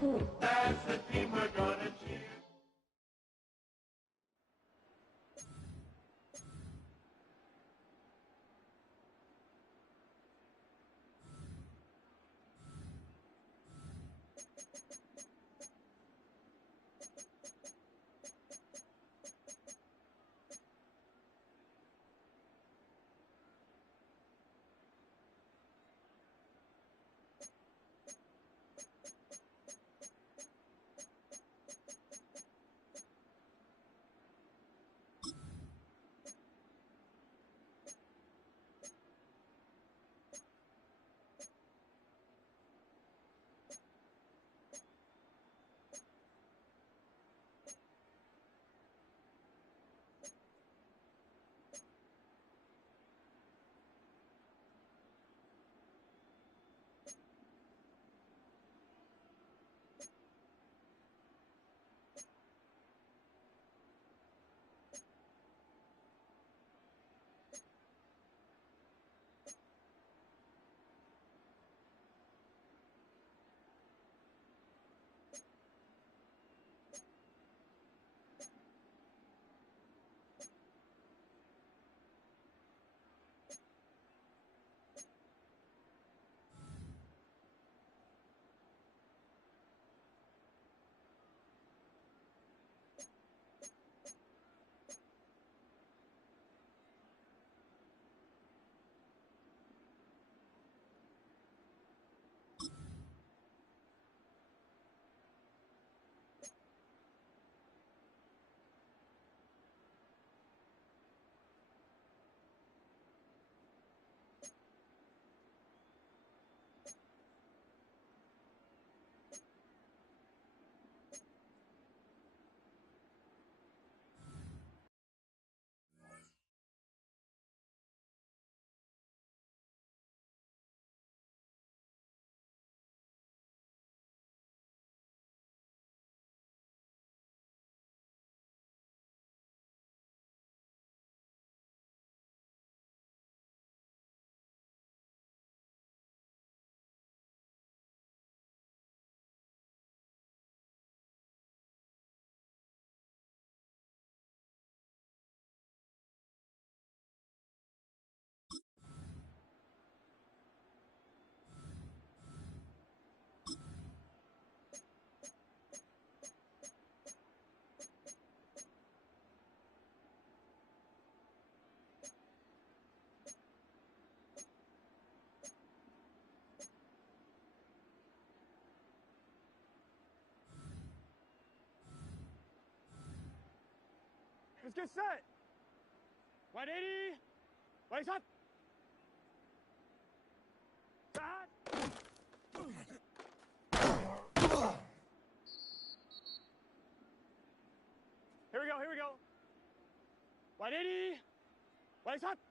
That's the team we're gonna cheer. Let's get set. 180. Waist up. Back. Here we go. 180. Waist up.